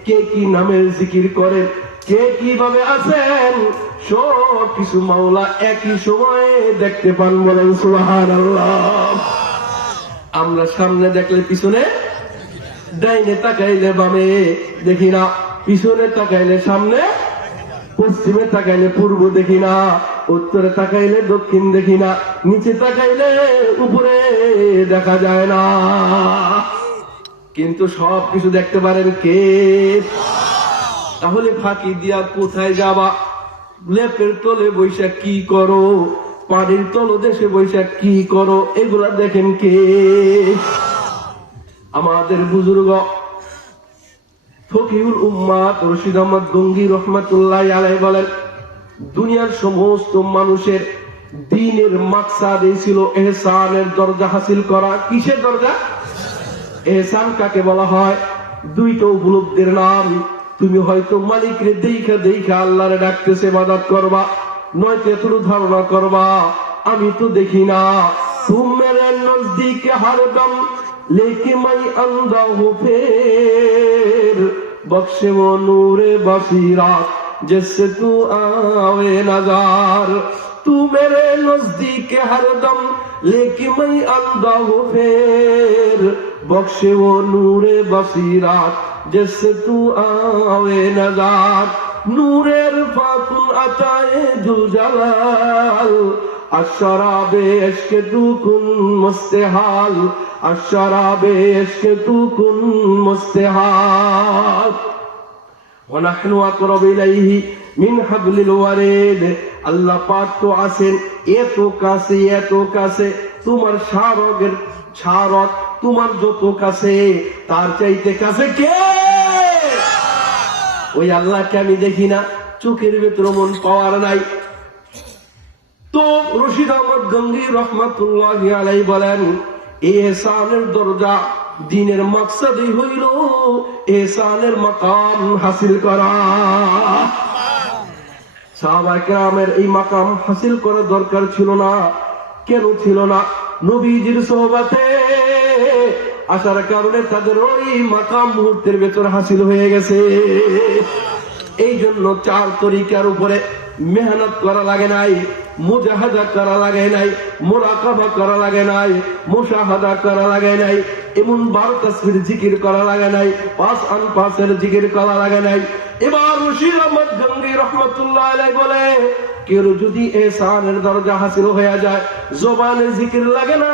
কে কি নামের জিকির করে, কে কিভাবে আছেন, সব কিছু মাওলা একই সময়ে দেখতে পান। বলেন সুবহানাল্লাহ। আমরা সামনে দেখলে পিছনে, ডাইনে তাকাইলে বামে দেখি না, পিছনে তাকাইলে সামনে, পশ্চিমে তাকাইলে পূর্ব দেখি না, উত্তরে তাকাইলে দক্ষিণ দেখি না, নিচে তাকাইলে উপরে দেখা যায় না, কিন্তু সব কিছু দেখতে পারেন কে? তাহলে ফাঁকি দিয়া কোথায় যাবা? লেপের তলে বৈশা কি করো, পানির তলদেশে বৈশা কি করো, এগুলা দেখেন কে? আমাদের বুজুর্গ ফকিহুল উম্মাত রশিদ আহমদ গঙ্গী রহমাতুল্লাহি আলাইহি বলেন, দুনিয়ার সমস্ত মানুষের দ্বীনের মাকসাদ এই ছিল ইহসানের দরজা হাসিল করা। কিসের দরজা? ইহসান কাকে বলা হয়? দুইটা উপলব্ধির নাম। তুমি হয়তো মালিকরে দেখা দেখা আল্লাহরে ডাকতেছে ইবাদত করবা, নয়তো এতটুকু ধারণা করবা আমি তো দেখি না। তুম মেরে নজদীক হরদম लेके मैं अंधा हूँ फिर बख्शे वो नूरे बसीरात जिससे तू आवे नजार। तू मेरे नजदीक हरदम लेके मैं अंधा हूँ फिर बख्शे वो नूरे बसीरात जिससे तू आवे नजार। नूरे रफाकुल अताए जुल जलाल अशराबे इश्क तू कुन मुस्तहाल अशराबे इश्क तू कुन मुस्तहाल वनहनु अक़रबु इलैहि मिन हाब्लिल वरीद। আল্লাহ পাক তো আছেন এত কাছে, তোমার শারকের শারক তোমার যত কাছে, তার চাইতে কাছে কে? ওই আল্লাহকে আমি দেখি না, চোখের ভেতর মন পাওয়ার নাই। তো রশিদ আহমদ গঙ্গী রহমাতুল্লাহি আলাইহি বলেন, ইহসানের দরজা, দ্বীনের মাকসাদই হইল ইহসানের মাকাম হাসিল করা। সাহাবায়ে কেরামের এই মাকাম হাসিল করার দরকার ছিল না। কেন ছিল না? নবীজির সোহবতে আসার কারণে তাদের ওই মাকাম মুহূর্তের ভেতর হাসিল হয়ে গেছে। এই জন্য 4 তরিকার উপরে মেহনত করা লাগে নাই, মুজাহাদা করা লাগে নাই, মুরাকাবা করা লাগে নাই, মুশাহাদা করা লাগে নাই, এমন 12 তাসবিহ জিকির করা লাগে নাই, 5 আনফাসের জিকির করা লাগে নাই। এবার রশিদ আহমদ গঙ্গী রাহমাতুল্লাহি আলাইহি বলে, কেউ যদি ইহসানের দরজা হাসিল হয়ে যায়, জবানে জিকির লাগে না,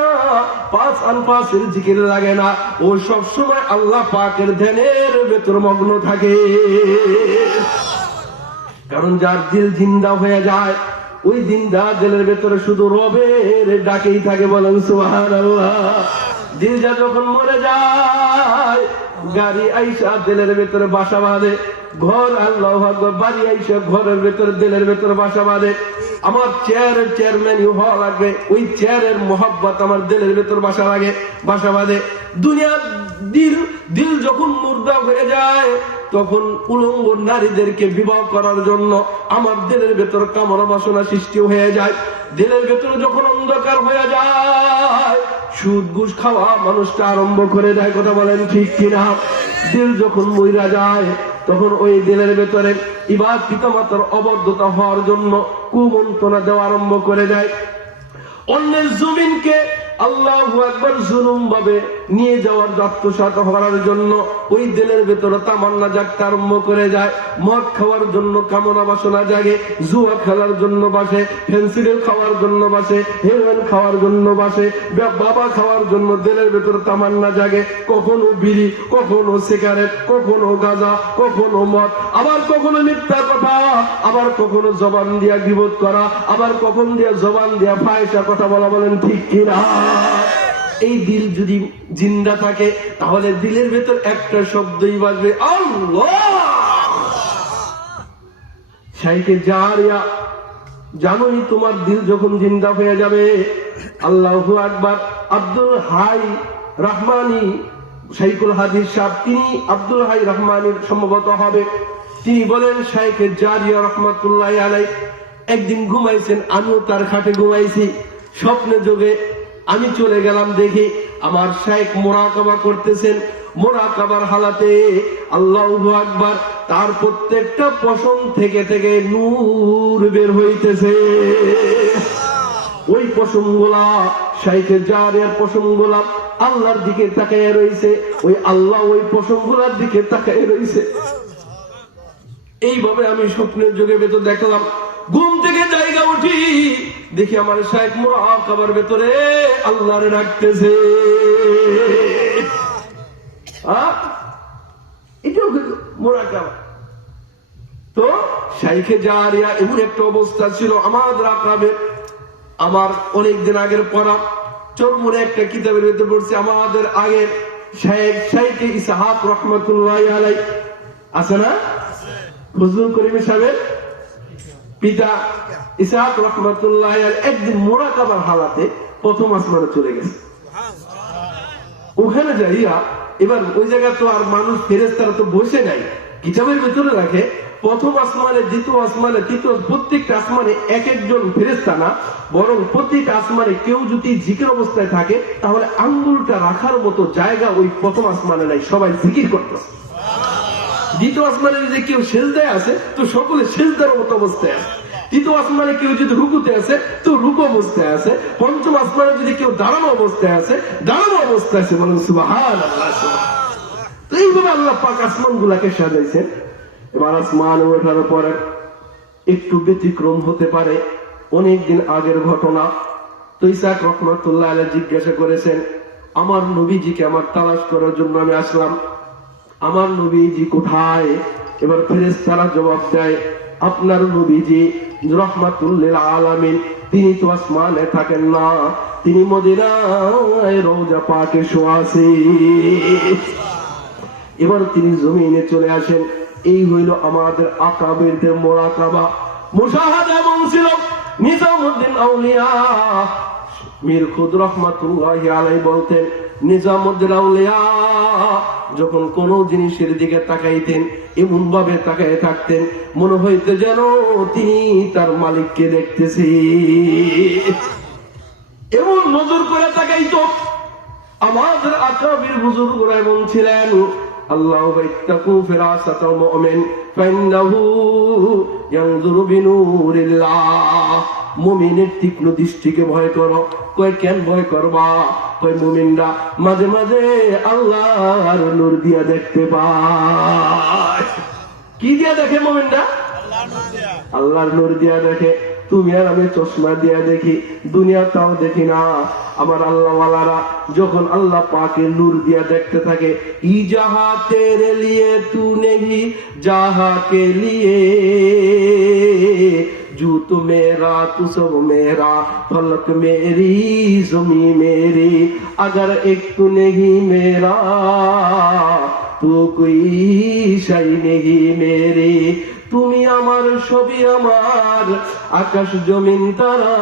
5 আনফাসের জিকির লাগে না, ও সব সময় আল্লাহ পাকের ধ্যানের ভেতর মগ্ন থাকে। কারণ যার দিল জিন্দা হয়ে যায়, ওই জিন্দা দিলের ভেতরে শুধু রবের ডাকেই থাকে। বলেন সুবহানাল্লাহ। দিলটা যখন মরে যায়, গাড়ি আইসা দিলের ভেতরে বাসা বাঁধে, ঘর আল্লাহু আকবার, বাড়ি আইসা ঘরের ভেতরে দিলের ভেতরে বাসা বাঁধে। আমার চেয়ারের চেয়ারম্যান হওয়া লাগবে, ওই চেয়ারের মোহাব্বত আমার দিলের ভেতর বাসা বাঁধে। দুনিয়া দিল যখন মুর্দা হয়ে যায়, তখন উলঙ্গ নারীদেরকে বিবাহ করার জন্য আমার দিলের ভেতর কামনা বাসনা সৃষ্টি হয়ে যায়। দিলের ভেতর যখন অন্ধকার হয়ে যায়, সুদ ঘুষ খাওয়া মানুষটা আরম্ভ করে দেয়। কথা বলেন ঠিক কিনা? দিল যখন মইরা যায়, তখন ওই দিলের ভেতরে ইবাদ পিতামাতার অবদ্ধতা হওয়ার জন্য কুমন্ত্রণা দেওয়া আরম্ভ করে দেয়। অন্যের জমিনকে আল্লাহু আকবার জুলুম ভাবে নিয়ে যাওয়ার আত্মসাৎ হওয়ার জন্য ওই দিলের ভেতরে তামান্না জাগতে আরম্ভ করে যায়। মদ খাওয়ার জন্য কামনা বাসনা জাগে, জুয়া খেলার জন্য বাসে, ফেন্সিডিল খাওয়ার জন্য বাসে, হেরোইন খাওয়ার জন্য বাসে, বাবা খাওয়ার জন্য দিলের ভেতরে তামান্না জাগে। কখনো বিড়ি, কখনো সিগারেট, কখনো গাঁজা, কখনো মদ, আবার কখনো মিথ্যা কথা, আবার কখনো জবান দিয়া গীবত করা, আবার কখন দিয়া জবান দিয়া ফাহিশা কথা বলা। বলেন ঠিক কিনা? এই দিল যদি জিন্দা থাকে, তাহলে দিলের ভেতর একটা শব্দই বাজবে, আল্লাহ। শাইখে জারিয়া, জানোই তোমার দিল যখন জিন্দা হয়ে যাবে, আল্লাহু আকবার। আব্দুল হাই রহমানি, শাইখুল হাদিস সাহেব, তিনি আব্দুল হাই রহমানির সম্ভবত হবে, তিনি বলেন শাইখে জারিয়া রহমাতুল্লাহ আলাইহি একদিন ঘুমাইছেন, আমিও তার খাটে ঘুমাইছি। স্বপ্নে যোগে আমি চলে গেলাম, দেখি আমার শাইখ মুরাকাবা করতেছেন। মুরাকাবার হালাতে আল্লাহু আকবার, তার প্রত্যেকটা পশম থেকে থেকে নূর বের হইতেছে। ওই পশমগুলা, শাইখে জারিয়ার পশমগুলা আল্লাহর দিকে তাকায় রইছে, ওই আল্লাহ ওই পশমগুলার দিকে তাকায় রইছে। এইভাবে আমি স্বপ্নের যুগে ভেতর দেখলাম। ঘুম থেকে জায়গা উঠি, দেখি আমার শাইখ মুরাকাবার ভেতরে আল্লাহরে ডাকতেছে। এটাও মুরাকাবা। তো শাইখে জারিয়া এমন একটা অবস্থা ছিল আমার রাকাবে, আমার অনেকদিন আগের পড়া চরমুনে একটা কিতাবের ভেতর পড়ছি, আমাদের আগের শাইখ ইসহাক রহমাতুল্লাহ আলাইহি আছে না, ফজলুল করিম সাহেবের পিতা ইসহাক রহমাতুল্লাহ আলাইহি একদিন মুরাকাবার হালাতে প্রথম আসমানে চলে গেছে। ওখানে যাইয়া, এবার ওই জায়গা তো আর মানুষ ফেরেশতারা তো বসে নাই, কিতাবের ভিতরে রাখে প্রথম আসমানে, দ্বিতীয় আসমানে, তৃতীয়, প্রত্যেকটা আসমানে এক একজন ফেরেশতা না, বরং প্রত্যেকটা আসমানে কেউ যদি জিকির অবস্থায় থাকে, তাহলে আঙ্গুলটা রাখার মতো জায়গা ওই প্রথম আসমানে নাই, সবাই জিকির করতেছে। দ্বিতীয় আসমানে যদি কেউ সেজদায় আছে, তো সকলে সেজদার মতো অবস্থায় আছে। তৃতীয় আসমানে কেউ যদি রুকুতে আছে, তো রুকু অবস্থায় আছে। পঞ্চম আসমানে যদি কেউ দাঁড়ানো অবস্থায় আছে, দাঁড়ানো অবস্থায় আছে। বলেন সুবহানাল্লাহ। তো এইভাবে আল্লাহ পাক আসমান গুলাকে সাজাইছেন। এবার আসমান ওঠার পরে একটু ব্যতিক্রম হতে পারে, অনেকদিন আগের ঘটনা। তো ইসহাক রহমাতুল্লাহ আলাইহি জিজ্ঞাসা করেছেন, আমার নবীজিকে আমার তালাশ করার জন্য আমি আসলাম, আমার নবীজি কোথায়? এবার ফেরেশতারা জবাব দেয়, আপনার নবীজি রাহমাতুল লিল আলামিন, তিনি তো আসমানে থাকেন না, তিনি মদিনায় রওজা পাকে শোয়া আছেন। এবার তিনি জমিনে চলে আসেন। এই হইল আমাদের আকাবেরদের মুরাকাবা, মুশাহাদা। এমন ছিল নিজামউদ্দিন আউলিয়া মীর খুদ রহমাতুল্লাহি আলাইহি বলতেন, নিজামউদ্দিন আউলিয়া যখন কোন জিনিসের দিকে তাকাইতেন, এমন ভাবে তাকায় থাকতেন, মনে হইতে যেন তিনি তার মালিককে দেখতেছি, এমন নজর করে তাকাইতো। আমাদের আকাবির বুজুর্গরা এমন ছিলেন। আল্লাহু ইত্তাকু ফিরাসাতাল মুমিন ফাইন্নাহু ইয়ানজুরু বিনুরিল্লাহ। মুমিনের তীক্ষ্ণ দৃষ্টিকে ভয় করো। কয় কেন ভয় করবা? কয় মুমিনরা মাঝে মাঝে আল্লাহর নূর দিয়া দেখতে পায়। কি দিয়া দেখে মুমিনরা? আল্লাহর নূর দিয়া দেখে। তুমি আর আমি চশমা দিয়া দেখি, দুনিয়াটাও দেখি না। আমার আল্লাহ ওয়ালারা যখন আল্লাহ পাকের নূর দিয়া দেখতে থাকে, ই জাহা তেরে লিয়ে তু নেহি জাহা কে লিয়ে, जू तू मेरा तू सब मेरा, फलक मेरी जमी मेरी, अगर एक तू नहीं मेरा তু কোই শাই নেহি মেরে। তুমি আমার সবই আমার, আকাশ জমিন তারা।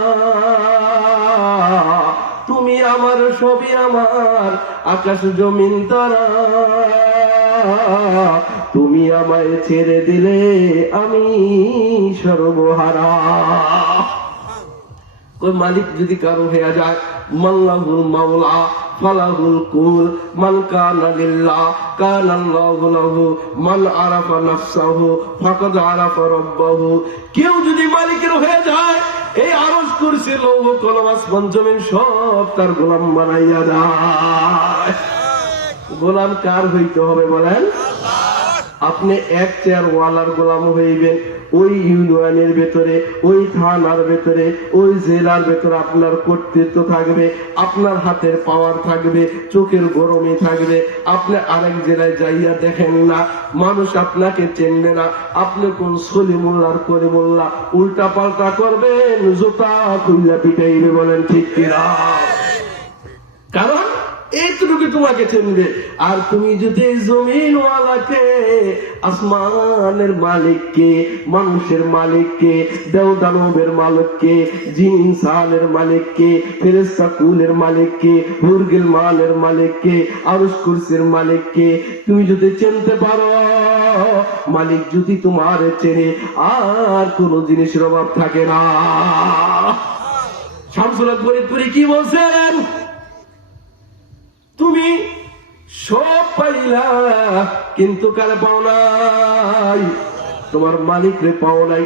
তুমি আমার সবই আমার, আকাশ জমিন তারা। তুমি আমায় ছেড়ে দিলে আমি সর্বহারা। ওই মালিক যদি কারো হয়ে যায়, মাল্লাহুল মাওলা ফালাহুল কুল, মান কানা লিল্লাহ কানাল্লাহু লাহু, মান আরাফা নাফসাহু ফাকাদ আরাফা রাব্বাহু। কেউ যদি মালিকের হয়ে যায়, এই আরশ কুরসি লৌহ কলম আসমান জমিন সব তার গোলাম বানাইয়া যায়। গোলাম কার হইতে হবে বলেন? আপনি এক চেয়ার ওয়ালার গোলাম হইবেন, ওই ইউনিয়নের ভেতরে, ওই থানার ভেতরে, ওই জেলার ভেতরে আপনার কর্তৃত্ব থাকবে, আপনার হাতের পাওয়ার থাকবে, চোখের গরমে থাকবে। আপনি আরেক জেলায় যাইয়া দেখেন না, মানুষ আপনাকে চেনবে না। আপনি কোন সলিমুল্লাহর করিমুল্লাহ উল্টা পাল্টা করবেন, জুতা খুললা পিটাইবে। বলেন ঠিক কিনা? কারণ এইটুকু তোমাকে চিনবে। আর তুমি যদি জমিনওয়ালাকে, আসমানের মালিককে, মানুষের মালিককে, দেওদানবের মালিককে, জিন ইনসানের মালিককে, ফেরেশতা কুলের মালিককে, হুরগিল মালের মালিককে, আরশ কুরসির মালিককে তুমি যদি চিনতে পারো, মালিক যদি তোমার চেনে, আর কোন জিনিসের অভাব থাকে না। শামসুল হক ফরিদপুরি কি বলছেন? তুমি সব পাইলা কিন্তু কারে পাও নাই? তোমার মালিক রে পাও নাই।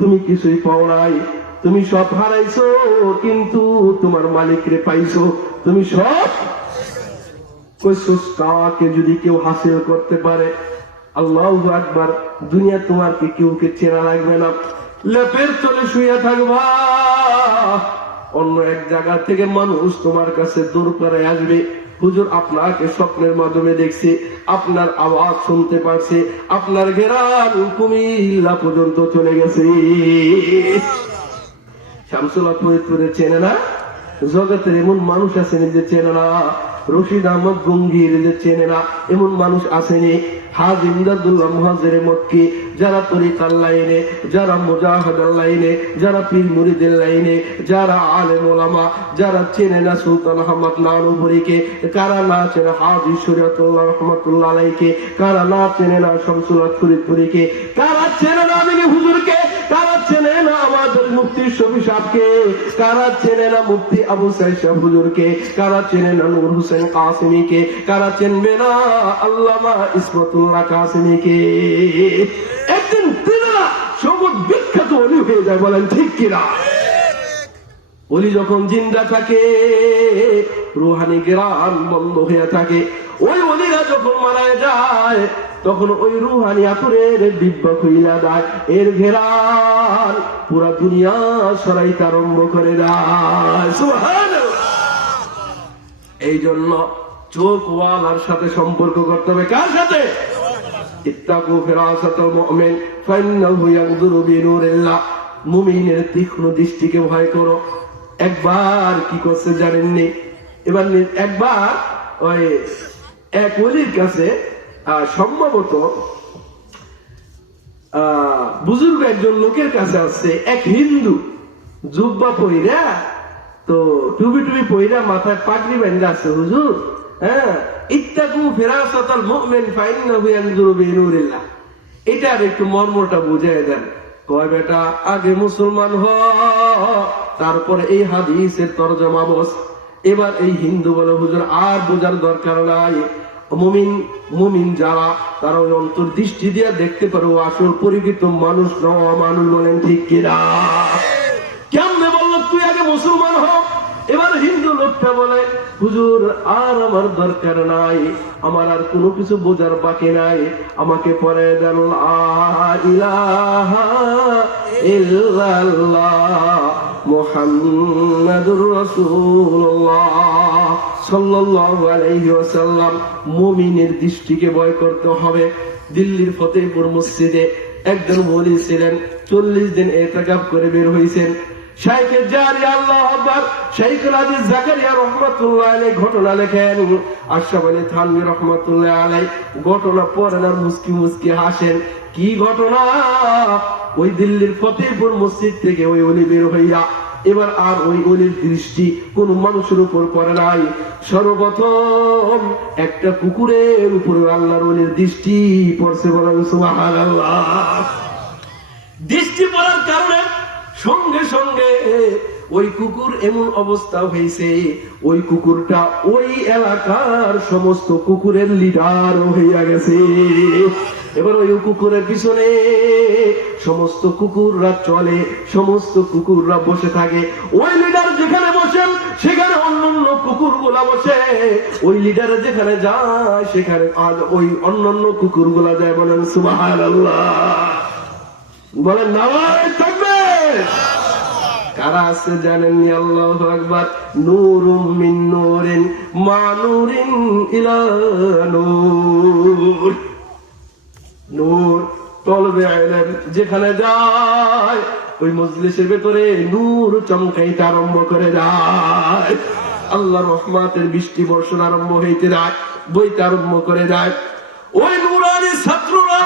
তুমি কিছুই পাও নাই। তুমি সব হারাইছো কিন্তু তোমার মালিক রে পাইছো। তুমি সব কইসোসটাকে যদি কেউ হাসিল করতে পারে, আল্লাহু আকবার, দুনিয়া তোমার কি কেউকে চেনা লাগবে না। লেপের তলে শুয়ে থাকবা, অন্য এক জায়গা থেকে মানুষ তোমার কাছে দূর করে আসবে। হুজুর আপনাকে স্বপ্নের মাধ্যমে দেখছি, আপনার আওয়াজ শুনতে পারছে, আপনার ঘেরান কুমিল্লা পর্যন্ত চলে গেছে। শামসুল হক ফরিদপুরে চেনে না? জগতের এমন মানুষ আছে যে চেনে না। রশিদ আহমদ গঙ্গির যে চেনে না, এমন মানুষ আসেনি। হাজি ইমদাদুল্লাহ মুহাজিরে মক্কি, যারা তরিকার লাইনে, যারা মুজাহিদের লাইনে, যারা পীর মুরিদের লাইনে, যারা আলেম ওলামা, যারা চেনে না সুলতান আহমদ নানুপুরীকে, কারা না চেনে হাজি শরীয়তুল্লাহ রহমাতুল্লাহ আলাইহিকে, কারা না চেনে না শামসুল হক ফরিদপুরীকে, কারা চেনে না আমিনী হুজুরকে, কারা চেনে না আমাদের মুফতি শফি সাহেবকে, কারা চেনে না মুফতি আবু সাইদ সাহেব হুজুরকে, কারা চেনে না নূর হোসেন কাসিমিকে, কারা চেনবে না আল্লামা ইসমাতুল্লাহ কাসিমিকে। একদিন তিনারা সবুজ বিখ্যাত ওলি হয়ে যায়। বলেন ঠিক কিনা? ওলি যখন জিন্দা থাকে, রুহানি জ্ঞান বন্ধ হয়ে থাকে। ওই ওলিরা যখন মারা যায়, তখন ওই রুহানি আতরের ডিব্বা খুইলা দেয়, এর ঘেরান পুরা দুনিয়া সরাইতে আরম্ভ করে দেয়। সুবহানাল্লাহ। এই জন্য চোখ ওয়ালার সাথে সম্পর্ক করতে হবে। কার সাথে? ইত্তাকু ফিরাসাতাল মুমিন ফাইন্নাহু ইয়ানজুরু বিনুরিল্লাহ। মুমিনের তীক্ষ্ণ দৃষ্টিকে ভয় করো। একবার কি করছে জানেননি? এবার একবার ওই এক ওলির কাছে সম্ভবত বুজুর্গ একজন লোকের কাছে আসছে এক হিন্দু, জুব্বা পইরা, তো টুপি টুপি পইরা, মাথায় পাগড়ি বেঁধে আছে। হুজুর, হ্যাঁ, ইত্তাকু ফিরাসাতাল মুমিন ফাইন্নাহু ইয়ানজুরু বিনুরিল্লাহ, এটার একটু মর্মটা বুঝিয়ে দেন। কয় বেটা, আগে মুসলমান হ, তারপরে এই হাদিসের তরজমা বস। এবার এই হিন্দু বলে, হুজুর আর বোঝার দরকার নাই, মুমিন যারা, তারা ওই অন্তর্দৃষ্টি দিয়ে দেখতে পারো আসল পরিচিত মানুষ নয় মানুষ। বলেন ঠিক কিনা? কেমনে বলল তুই আগে মুসলমান হ? এবার হিন্দু লোকটা বলে, হুজুর আর আমার দরকার নাই, আমার আর কোনো কিছু বোঝার বাকি নাই, আমাকে পরে দেন লা ইলাহা ইল্লাল্লাহ মুহাম্মাদুর রাসূলুল্লাহ সাল্লাল্লাহু আলাইহি ওয়াসাল্লাম। মুমিনের দৃষ্টিকে ভয় করতে হবে। দিল্লির ফতেহপুর মসজিদে একজন ওলি ছিলেন, 40 দিন ইতিকাফ করে বের হয়েছেন। শাইখে জারি আল্লাহু আকবার শাইখুল হাদিস জাকারিয়া রাহমাতুল্লাহ আলাইহি ঘটনা লেখেন। আশরাফ আলী থানভী রাহমাতুল্লাহ আলাইহি ঘটনা পড়েন আর মুস্কি মুস্কি হাসেন। কি ঘটনা? ওই দিল্লির ফতেহপুর মসজিদ থেকে ওই ওলি বের হইয়া এবার আর ওই ওলির দৃষ্টি কোন মানুষের উপর পড়ে নাই। সর্বপ্রথম একটা কুকুরের উপরে আল্লাহর ওলির দৃষ্টি পড়ছে। বলেন সুবহানাল্লাহ। দৃষ্টি পড়ার কারণে সঙ্গে সঙ্গে ওই কুকুর এমন অবস্থা হয়েছে, ওই কুকুরটা ওই এলাকার সমস্ত কুকুরের লিডার হইয়া গেছে। এবার ওই কুকুরের পিছনে সমস্ত কুকুররা চলে, সমস্ত কুকুররা বসে থাকে। ওই লিডার যেখানে বসেন সেখানে অন্যান্য কুকুরগুলা বসে, ওই লিডার যেখানে যায় সেখানে ওই অন্যান্য কুকুরগুলা যায়। বলেন সুবহানাল্লাহ। বলেন নারায়ে তাকবীর। কারা আছে জানেননি? আল্লাহু আকবার। নূরুম মিন নূরিন মা নূরিন ইলা নূর। নূর তলবে ইলম যেখানে যায় ওই মজলিসের ভেতরে নূর চমকাইতে আরম্ভ করে যায়। আল্লাহর রহমতের বৃষ্টি বর্ষণ আরম্ভ হইতে যায়, বইতে আরম্ভ করে যায়। ওই নূরানি ছাত্ররা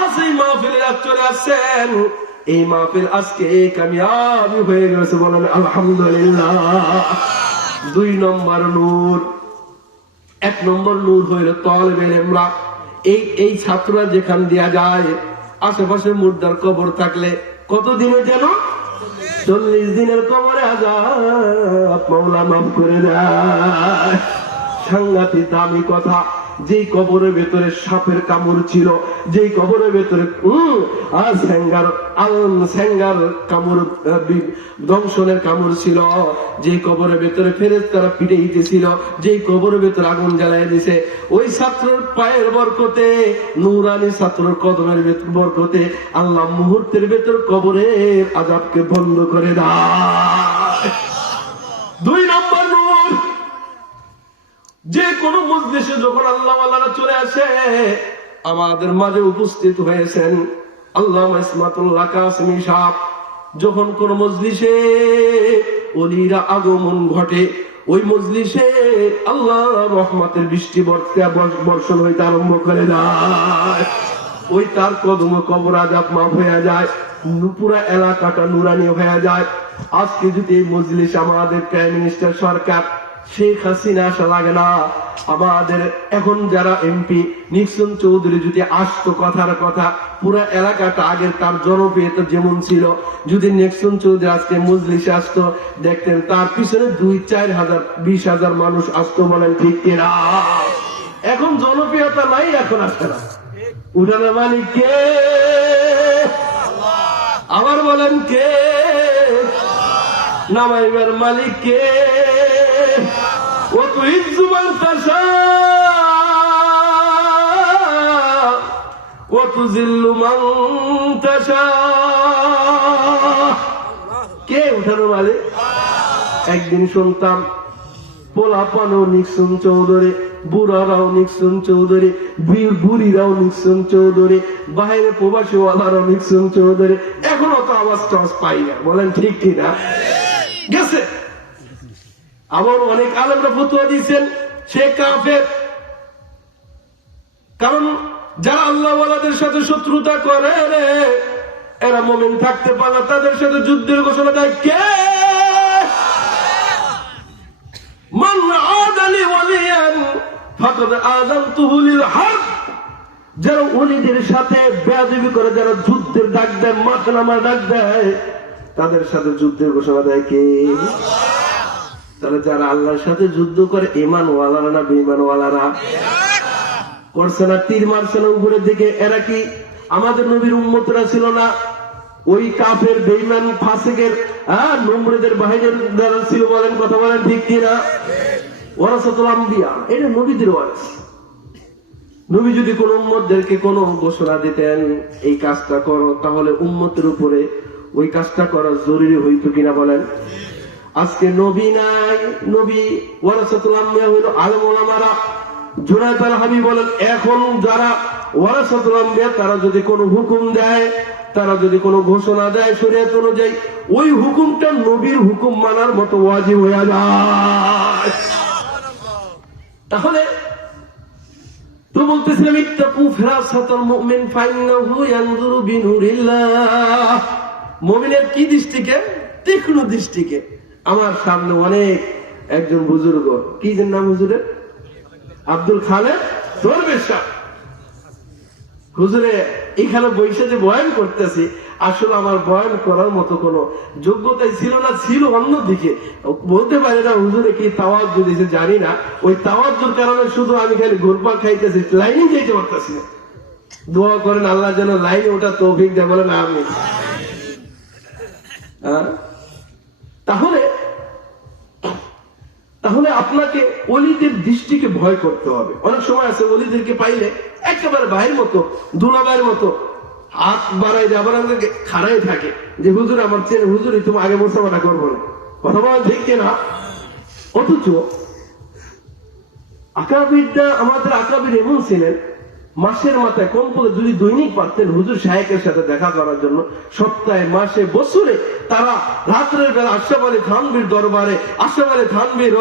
আজ এই মাহফিলে চলে আসছেন। এই মাহফিল আজকে কামিয়াবি হয়ে গেছে। বলেন আলহামদুলিল্লাহ। 2 নম্বর নূর। 1 নম্বর নূর হইল তলবে ইলমরা। এই ছাত্ররা যেখান দিয়া যায় আশেপাশে মুর্দার কবর থাকলে কত দিনে যেন 40 দিনের কবরে আযাব মাওলা মাফ করে দেয়। সাংঘাতিক দামি কথা। যেই কবরের ভেতরে সাপের কামড় ছিল, যেই কবরের ভেতরে সেঙ্গার কামড় দংশনের কামড় ছিল, যেই কবরের ভেতরে ফেরেশতারা পিটাইতেছিল, যেই কবরের ভেতরে আগুন জ্বালাই দিছে, ওই ছাত্রের পায়ের বরকতে, নূরানি ছাত্রের কদমের বরকতে আল্লাহ মুহূর্তের ভেতর কবরের আযাবকে বন্ধ করে দেয়। 2 নম্বর নূর। যে কোন মজলিসে যখন আল্লাহ ওয়ালারা চলে আসে, আমাদের মাঝে উপস্থিত হয়েছেন আল্লামা ইসমাতুল্লাহ কাসেমী সাহেব, যখন কোন মজলিসে ওলিরা আগমন ঘটে ওই মজলিসে আল্লাহ রহমতের বৃষ্টি বর্ষণ হইতে আরম্ভ করে দেয়। ওই তার কদম কবর আযাব মাফ হয়ে যায়, পুরা এলাকাটা নুরানি হয়ে যায়। আজকে যদি এই মজলিস আমাদের প্রাইম মিনিস্টার সরকার শেখ হাসিনা আসা লাগে না, আমাদের এখন যারা এমপি নিক্সন চৌধুরী যদি আসতো, কথার কথা পুরা এলাকাটা আগের তার জনপ্রিয়তা যেমন ছিল, যদি নিক্সন চৌধুরী আজকে মজলিসে আসতো দেখতেন তার পিছনে 2-4 হাজার 20 হাজার মানুষ আসতো। বলেন ঠিক কিনা? এখন জনপ্রিয়তা নাই, এখন আসে না। উঠানের মালিক কে? আবার বলেন কে? নামাইবার মালিক কে? وتعز من تشاء وتذل من تشاء। কে উঠানো মালিক? একদিন শুনতাম পোলাপানও নিক্সন চৌধুরী, বুড়ারাও নিক্সন চৌধুরী, বুড়িরাও নিক্সন চৌধুরী, বাইরে প্রবাসী ওয়ালারাও নিক্সন চৌধুরী। এখনো তো আওয়াজ টাওয়াজ পাই না। বলেন ঠিক কিনা? গেছে। আবার অনেক আলেমরা ফতোয়া দিয়েছেন সে কাফের। কারণ যারা আল্লাহ ওয়ালাদের সাথে শত্রুতা করে এরা মুমিন থাকতে পারে, তাদের সাথে যুদ্ধের ঘোষণা দেয় কে? মান আদালি ওয়ালিয়ান ফাকাদ আযানতুহু লিল হারব। যারা ওলিদের সাথে বেয়াদবি করে, যারা যুদ্ধের ডাক দেয়, মাথনামা ডাক দেয়, তাদের সাথে যুদ্ধের ঘোষণা দেয় কে? তাহলে যারা আল্লাহর সাথে যুদ্ধ করে ঈমান ওয়ালারা না বেঈমান ওয়ালারা? করছে না, তীর মারছে না উপরের দিকে। এরা কি আমাদের নবীর উম্মতরা ছিল না? ওই কাফের বেঈমান ফাসিকের নমরুদের বাহিনীর দ্বারা ছিল। বলেন কথা বলেন ঠিক কিনা? ওয়ারাসাতুল আম্বিয়া, এটা নবীদের ওয়ারিস। নবী যদি কোন উম্মতদেরকে কোন ঘোষণা দিতেন এই কাজটা করো, তাহলে উম্মতের উপরে ওই কাজটা করা জরুরি হইতো কিনা বলেন? আজকে নবী নাই, নবী ওয়ারাসাতুল আম্বিয়া হইল আলেম ওলামারা। জুনায়েদ আল হাবিব বলেন এখন যারা ওয়ারাসাতুল আম্বিয়া, তারা যদি কোনো হুকুম দেয়, তারা যদি কোনো ঘোষণা দেয় শরীয়ত অনুযায়ী, ওই হুকুমটা নবীর হুকুম মানার মতো ওয়াজিব হয়ে যায়। তাহলে তো বলতেছিলাম ইত্তাকু ফিরাসাতাল মুমিন ফাইন্নাহু ইয়ানজুরু বিনুরিল্লাহ। মুমিনের কি দৃষ্টিকে? তীক্ষ্ণ দৃষ্টিকে। আমার সামনে অনেক একজন বুজুর্গ, কি যেন নাম হুজুরের? আব্দুল খালেক দরবেশ সাহেব। হুজুরে এখানে বৈশে যে বয়ান করতেছি, আসলে আমার বয়ান করার মতো কোন যোগ্যতাই ছিল না, ছিল অন্যদিকে। বলতে পারি না হুজুরে কি তাওয়াজ্জু দিয়েছে জানি না, ওই তাওয়াজ্জুর কারণে শুধু আমি খালি ঘুরপাক খাইতেছি, লাইনে যেতে পারতেছি না। দোয়া করেন আল্লাহ যেন লাইনে ওটা তৌফিক দেয়, বলেন আমিন। তাহলে আপনাকে অলিদের দৃষ্টিকে ভয় করতে হবে। অনেক সময় আছে অলিদেরকে পাইলে একেবারে ভাইয়ের মতো, দুলাভাইয়ের মতো হাত বাড়াই দিয়ে আবার আমাকে খাড়াই থাকে যে হুজুর আমার চেন, হুজুরই তুমি আগে মোসাফাটা করবো না, কথা বলা ঠিক কিনা? অথচ আকাবিররা, আমাদের আকাবির এমন ছিলেন, মাসের মাথায় কম করে যদি দৈনিক পারতেন হুজুর শায়েকের সাথে দেখা করার জন্য, সপ্তাহে, মাসে, বছরে তারা রাত্রের বেলা আশরাফ আলী থানভীর দরবারে, আশরাফ আলী থানভীর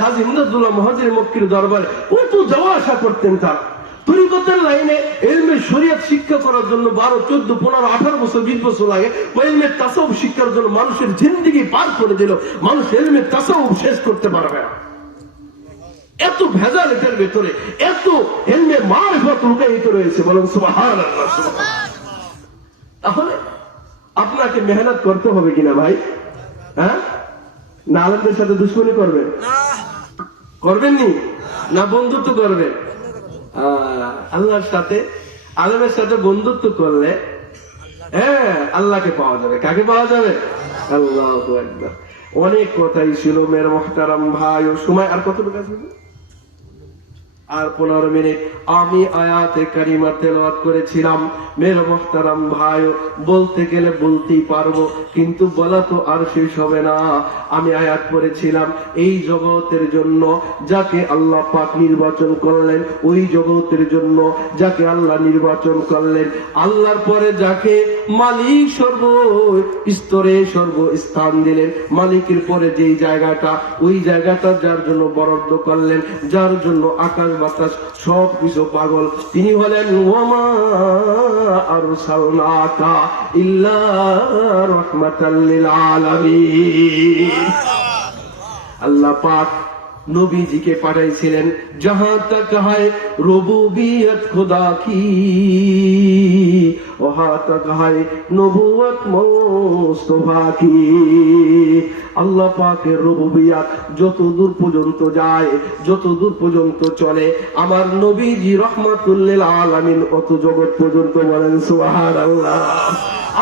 হাজী ইমদাদুল্লাহ মুহাজির মক্কির দরবারে কত যাওয়া আসা করতেন। তারা তরিকতের লাইনে ইলমে শরীয়ত শিক্ষা করার জন্য 12, 14, 15, 18 বছর, 20 বছর লাগে। ইলমে তাসাউফ শিক্ষার জন্য মানুষের জিন্দেগি পার করে দিল, মানুষ ইলমে তাসাউফ শেষ করতে পারবে না। এত ভেজাল এটার ভেতরে, এত ইলমে মারিফাত লুকায়িত রয়েছে, বলেন সুবহানাল্লাহ। তাহলে আপনাকে মেহনত করতে হবে কিনা ভাই? হ্যাঁ, না আলেমদের সাথে দুশ্মনী করবেন? করবেন নি? না বন্ধুত্ব করবেন? আল্লাহর সাথে, আলেমের সাথে বন্ধুত্ব করলে হ্যাঁ আল্লাহকে পাওয়া যাবে। কাকে পাওয়া যাবে? আল্লাহু আকবার। অনেক কথাই ছিল মেরে মুহতারাম ভাই, ও সময় আর কতটুকু আছে? আর 15 মিনিট। আমি আয়াতে কারিমা তেলাওয়াত করেছিলাম মেরে মুহতারাম ভাই, বলতে গেলে বলতেই পারবো, কিন্তু বলা তো আর শেষ হবে না। আমি আয়াত পড়েছিলাম, এই জগতের জন্য যাকে আল্লাহ পাক নির্বাচন করলেন, ওই জগতের জন্য যাকে আল্লাহ নির্বাচন করলেন, আল্লাহর পরে যাকে মালিক সর্ব স্তরে সর্বস্থান দিলেন, মালিকের পরে যেই জায়গাটা, ওই জায়গাটা যার জন্য বরাদ্দ করলেন, যার জন্য আকাশ বাতাস সব কিছু পাগল, তিনি হলেন ওয়ামা আরসালনাকা ইল্লা রাহমাতাল লিল আলামিন। আল্লাহ পাক নবীজিকে পাঠাইছিলেন जहां तक है रुबूबियत खुदा की वहां तक है नबुवत मुस्तफा की। আল্লাহ পাকের রুবুবিয়াত যত দূর পর্যন্ত যায়, যত দূর পর্যন্ত চলে, আমার নবীজি রাহমাতুল লিল আলামিন অত জগৎ পর্যন্ত, বলেন সুবহানাল্লাহ।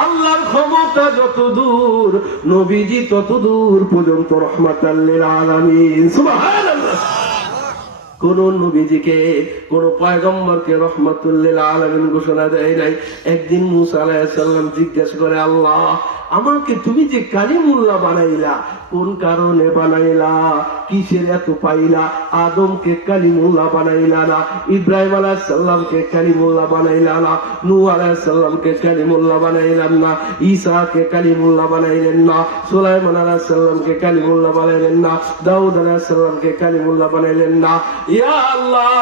আল্লাহর ক্ষমতা যত দূর, নবীজি তত দূর পর্যন্ত রাহমাতুল লিল আলামিন, সুবহানাল্লাহ। কোন নবীজিকে, কোন পয়গম্বরকে রাহমাতুল লিল আলামিন ঘোষণা দেয় নাই। একদিন মূসা আলাইহিস সালাম জিজ্ঞাসা করে, আল্লাহ আমাকে তুমি যে কালিমুল্লাহ বানাইলা, কোন কারণে বানাইলা? কিসের এত পাইলা? আদমকে কালিমুল্লাহ বানাইলা না, ইব্রাহিম আলাইহিস সালামকে কালিমুল্লাহ বানাইলা না, নূহ আলাইহিস সালামকে কালিমুল্লাহ বানাইলেন না, ঈসাকে কালিমুল্লাহ বানাইলেন না, সুলাইমান আলাইহিস সালামকে কালিমুল্লাহ বানাইলেন না, দাউদ আলাইহিস সালামকে কালিমুল্লাহ বানাইলেন না। ইয়া আল্লাহ,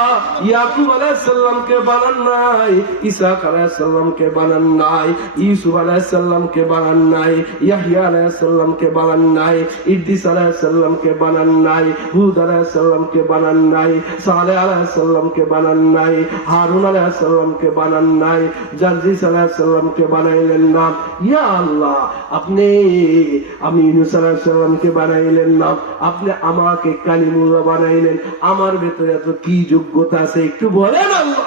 ইয়াকুব আলাইহিস সালামকে বানান নাই, ইসহাক আলাইহিস সালামকে বানান নাই, ইউসুফ আলাইহিস সালামকে বানান নাই, ইয়াহইয়া আলাইহিস সালামকে বানান নাই, ইদ্রিস আলাইহিস সালামকে বানান নাই, হুদ আলাইহিস সালামকে বানান নাই, সালেহ আলাইহিস সালামকে বানান নাই, হারুন আলাইহিস সালামকে বানান নাই, জারজিস আলাইহিস সালামকে বানাইলেন না। ইয়া আল্লাহ, আমি ইউনূস আলাইহিস সালামকে বানাইলেন না, আপনি আমাকে কালিমুল্লাহ বানাইলেন। আমার ভেতরে এত কি যোগ্যতা আছে একটু বলেন আল্লাহ।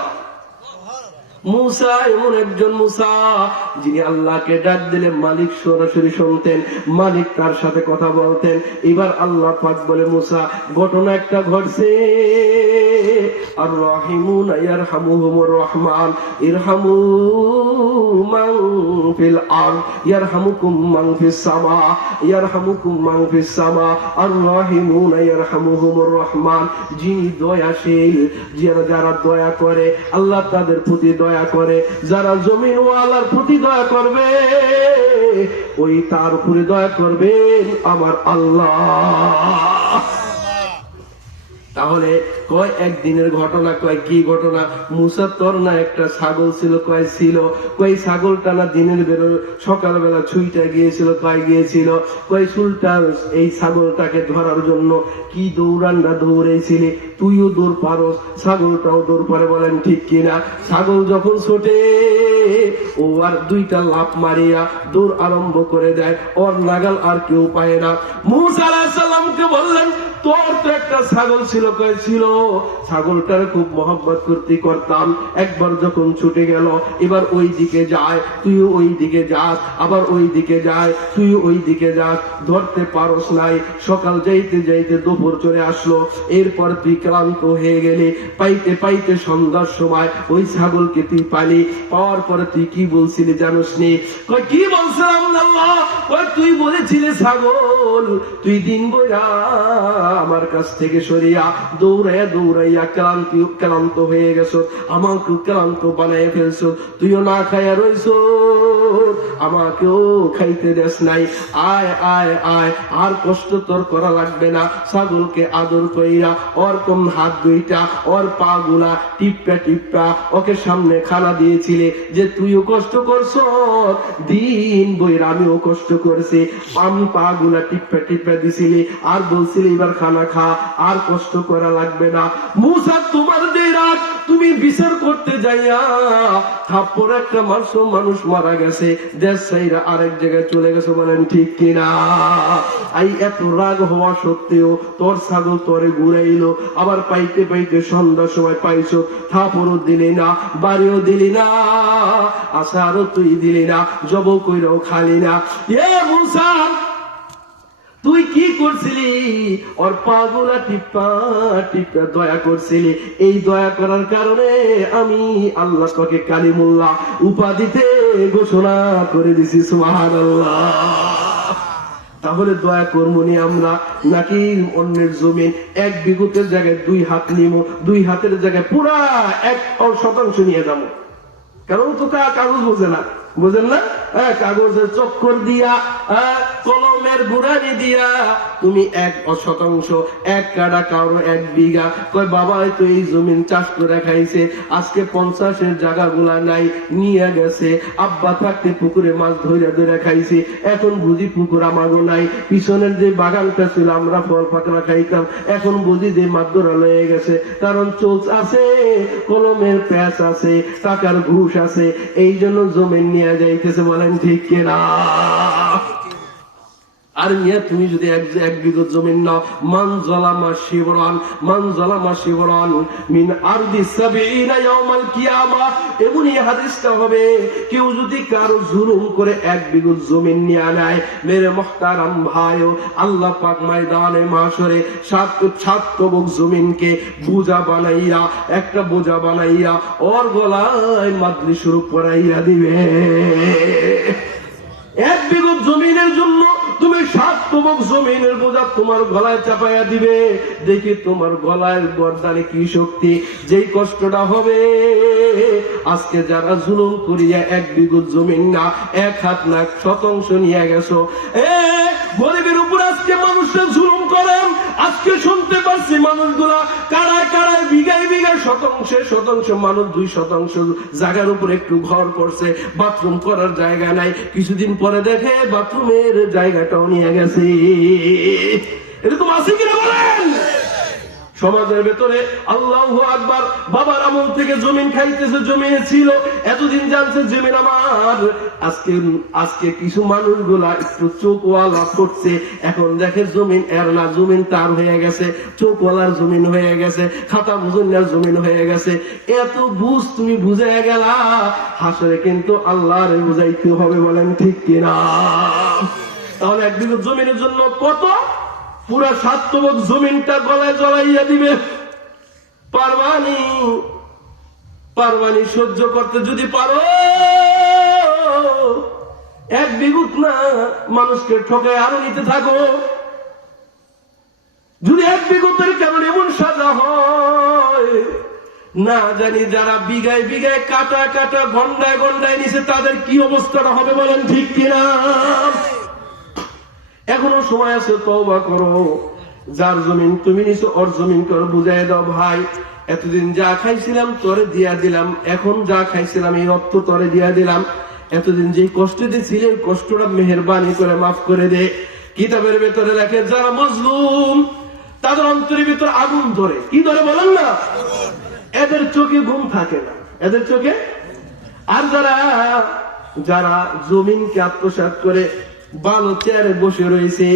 মূসা এমন একজন মূসা, যিনি আল্লাহকে ডাক দিলে মালিক সরাসরি শুনতেন, মালিক তার সাথে কথা বলতেন। এবার আল্লাহ পাক বলে, মূসা ঘটনা একটা ঘটছে, আর রাহিমুনা ইয়ারহামুহুমুর রহমান ইরহামু মান ফিল আরদ ইয়ারহামুকুম মান ফিস সামা ইয়ারহামুকুম মান ফিস সামা আর রাহিমুনা ইয়ারহামুহুমুর রহমান। যিনি দয়াশীল, যারা দয়া করে আল্লাহ তাদের প্রতি দয়া করে। যারা জমিন ওয়ালার প্রতি দয়া করবে ওই তার উপরে দয়া করবেন আমার আল্লাহ। তাহলে কয় একদিনের ঘটনা, কয় কি ঘটনা? মুসা তোর না একটা ছাগল ছিল, কয় ছিল, কয় ছাগলটা না দিনের বেরো সকালবেলা ছুইটা গিয়েছিল, কয় গিয়েছিল, কয় সুলতান এই ছাগলটাকে ধরার জন্য কি দৌড়ান্ডা দৌড়েছিলি, তুইও দৌড় পারস, ছাগলটাও দৌড় পারে, বলেন ঠিক কিনা? ছাগল যখন ছোটে ও আর দুইটা লাফ মারিয়া দৌড় আরম্ভ করে দেয়, ওর নাগাল আর কেউ পায় না। মুসা আলাইহিস সালামকে বললেন তোর তো একটা ছাগল ছিল, কয় ছিল, ছাগলটার খুব মহব্বত করতাম, একবার যখন ছুটে গেল এবার ওই দিকে যায়, তুইও ওই দিকে যাস, আবার ওই দিকে যায়, তুইও ওই দিকে যাস, ধরতে পারস নাই। সকাল যাইতে যাইতে দুপুর চলে আসলো, এরপর তুই ক্লান্ত হয়ে গেলি, পাইতে পাইতে সন্ধ্যার সময় ওই ছাগলকে তুই পালি, পাওয়ার পরে তুই কি বলছিলি জানোস নি? কয় কি বলছিলাম আল্লাহ? কয় তুই বলেছিলি ছাগল তুই দিন বইরা আমার কাছ থেকে সরিয়া দৌড়াইয়া দৌড়াইয়া ক্লান্ত হয়ে গেছ, আমাকেও ক্লান্ত বানাই ফেলছো, তুইও না খাইয়া রইছ, আমাকেও খাইতে দেস নাই, আয় আয় আয়, আর কষ্ট তোর করা লাগবে না। ছাগলকে আদর কইরা ওর কম হাত দুইটা ওর পা গুলা টিপ্পা টিপ্পা ওকে সামনে খানা দিয়েছিলে, যে তুইও কষ্ট করছ দিন বইরা আমিও কষ্ট করছি, পা গুলা টিপ্পা টিপ্পা দিছিলি, আর বলছিলি এবার খানা খা, আর কষ্ট করা লাগবে না। মুসা তোমার যে রাগ তুমি বিচার করতে যাইয়া থাপ্পড় একটা মানুষ মারা গেছে, দেশ সাইরা আরেক জায়গায় চলে গেছে, বলেন ঠিক কিনা? এই এত রাগ হওয়া সত্ত্বেও তোর ছাগল তোরে ঘুরাইলো, আবার পাইতে পাইতে সন্ধ্যার সময় পাইছো, থাপ্পড়ও দিলি না, বাড়িও দিলি না, আশারও তুই দিলি না, জব কইরাও খালি না। এ মুসা তুই কি করছিলি? ওর পাগুলা টিপ্পা টিপ্পা দয়া করছিলি, এই দয়া করার কারণে আমি আল্লাহ তোকে কালিমুল্লাহ উপাধিতে ঘোষণা করে দিছি, সুবহানাল্লাহ। তাহলে দয়া করবনি আমরা, নাকি অন্যের জমিন এক বিঘতের জায়গায় 2 হাত নিব, 2 হাতের জায়গায় পুরা 1% নিয়ে যাবো? কারণ তো কাগজ বোঝে না, বুঝেন না? কাগজের চক্কর দিয়া কলমের গুড়ানি দিয়া তুমি 1% 1 কাঠা কারো 1 বিঘা, কয় বাবা তো এই জমিন চাষ করে খাইছে, আজকে 50-এর জায়গাগুলা নাই, নিয়ে গেছে, আব্বা থাকতে পুকুরে মাছ ধরে ধরে খাইছে, এখন বুঝি পুকুর আমাগো নাই, পিছনের যে বাগানটা ছিল আমরা ফল পাকড়া খাইতাম, এখন বুঝি যে মাদ্দরা লয়ে গেছে, কারণ চোচ আছে, কলমের প্যাঁচ আছে, টাকার ঘুষ আছে, এই জন্য জমিন নিয়ে যাইতেছে, বলেন ঠিক কিনা? আর মিয়া তুমি যদি এক বিঘত জমিন নাও, মান জালামা শিবরান মিন আরদি 70 ইয়াউমাল কিয়ামা, এমনই হাদিসটা হবে, কেউ যদি কারো জুলুম করে 1 বিঘত জমিন নিয়ে নেয়, মেরে মুহতারাম ভাইও, আল্লাহ পাক ময়দানে মাশরে 7 কবক জমিনকে বোঝা বানাইয়া, একটা বোঝা বানাইয়া ওর গলায় মাদলি শুরু করাইয়া দিবে। 1 বিঘত জমিনের জন্য তুমি 7 কবক জমিনের বোঝা তোমার গলায় চাপাইয়া দিবে, দেখি তোমার গলায় গর্দানে কি শক্তি। যেই কষ্টটা হবে, আজকে যারা জুলুম করিয়া 1 বিঘত জমিন না 1 হাত না 1% নিয়ে গেছো, গরিবের উপর আজকে মানুষরা জুলুম করেন, আজকে শুনতে পাচ্ছি মানুষগুলা কারায় কারায় বিঘায় বিঘায় শতাংশ মানুষ 2% জায়গার উপর একটু ঘর করছে, বাথরুম করার জায়গা নাই, কিছুদিন পরে দেখে বাথরুমের জায়গাটাও নিয়ে গেছে। এরকম আছে কিনা বলেন? সমাজের ভেতরে আল্লাহু আকবার, বাবার আমল থেকে জমিন খাইতেছে, জমিনে ছিল, এতদিন জানছে জমিন আমার, আজকে কিছু মানুষগুলা একটু চোখওয়ালা করছে, এখন দেখে জমিন এর না, জমিন তার হয়ে গেছে, চোখওয়ালার জমিন হয়ে গেছে, খাতা বুঝনার জমিন হয়ে গেছে। এত বুঝ তুমি বুঝে গেলা, হাসরে কিন্তু আল্লাহরে বুঝাইতে হবে, বলেন ঠিক কিনা? তাহলে 1 বিঘত জমিনের জন্য কত? পুরা 7 কবক জমিনটা গলায় জ্বলাইয়া দিবে। পারবানি সহ্য করতে যদি পারো, এক বিগুত না মানুষকে ঠকে আরো নিতে থাকো। যদি এক বিগতের কেমন এমন সাজা হয়, না জানি যারা বিঘায় বিঘায় কাটা কাটা গন্ডায় গন্ডায় নিছে তাদের কি অবস্থাটা হবে বলেন ঠিক কিনা? এখনো সময় আছে, তওবা করো। যার জমিন তুমি নিছো ওর জমিন করে বুঝাই দাও, ভাই এতদিন যা খাইছিলাম তোরে দিয়া দিলাম, এখন যা খাইছিলাম এই অর্থ তোরে দিয়া দিলাম, এতদিন যে কষ্ট দিয়েছিলেন কষ্টটা মেহেরবানি করে মাফ করে দে। কিতাবের ভেতরে লেখে যারা মজলুম তাদের অন্তরের ভিতর আগুন ধরে, কি ধরে বলেন না? এদের চোখে ঘুম থাকে না, এদের চোখে। আর যারা জমিনকে আত্মসাৎ করে ভালো চেয়ারে বসে রয়েছে,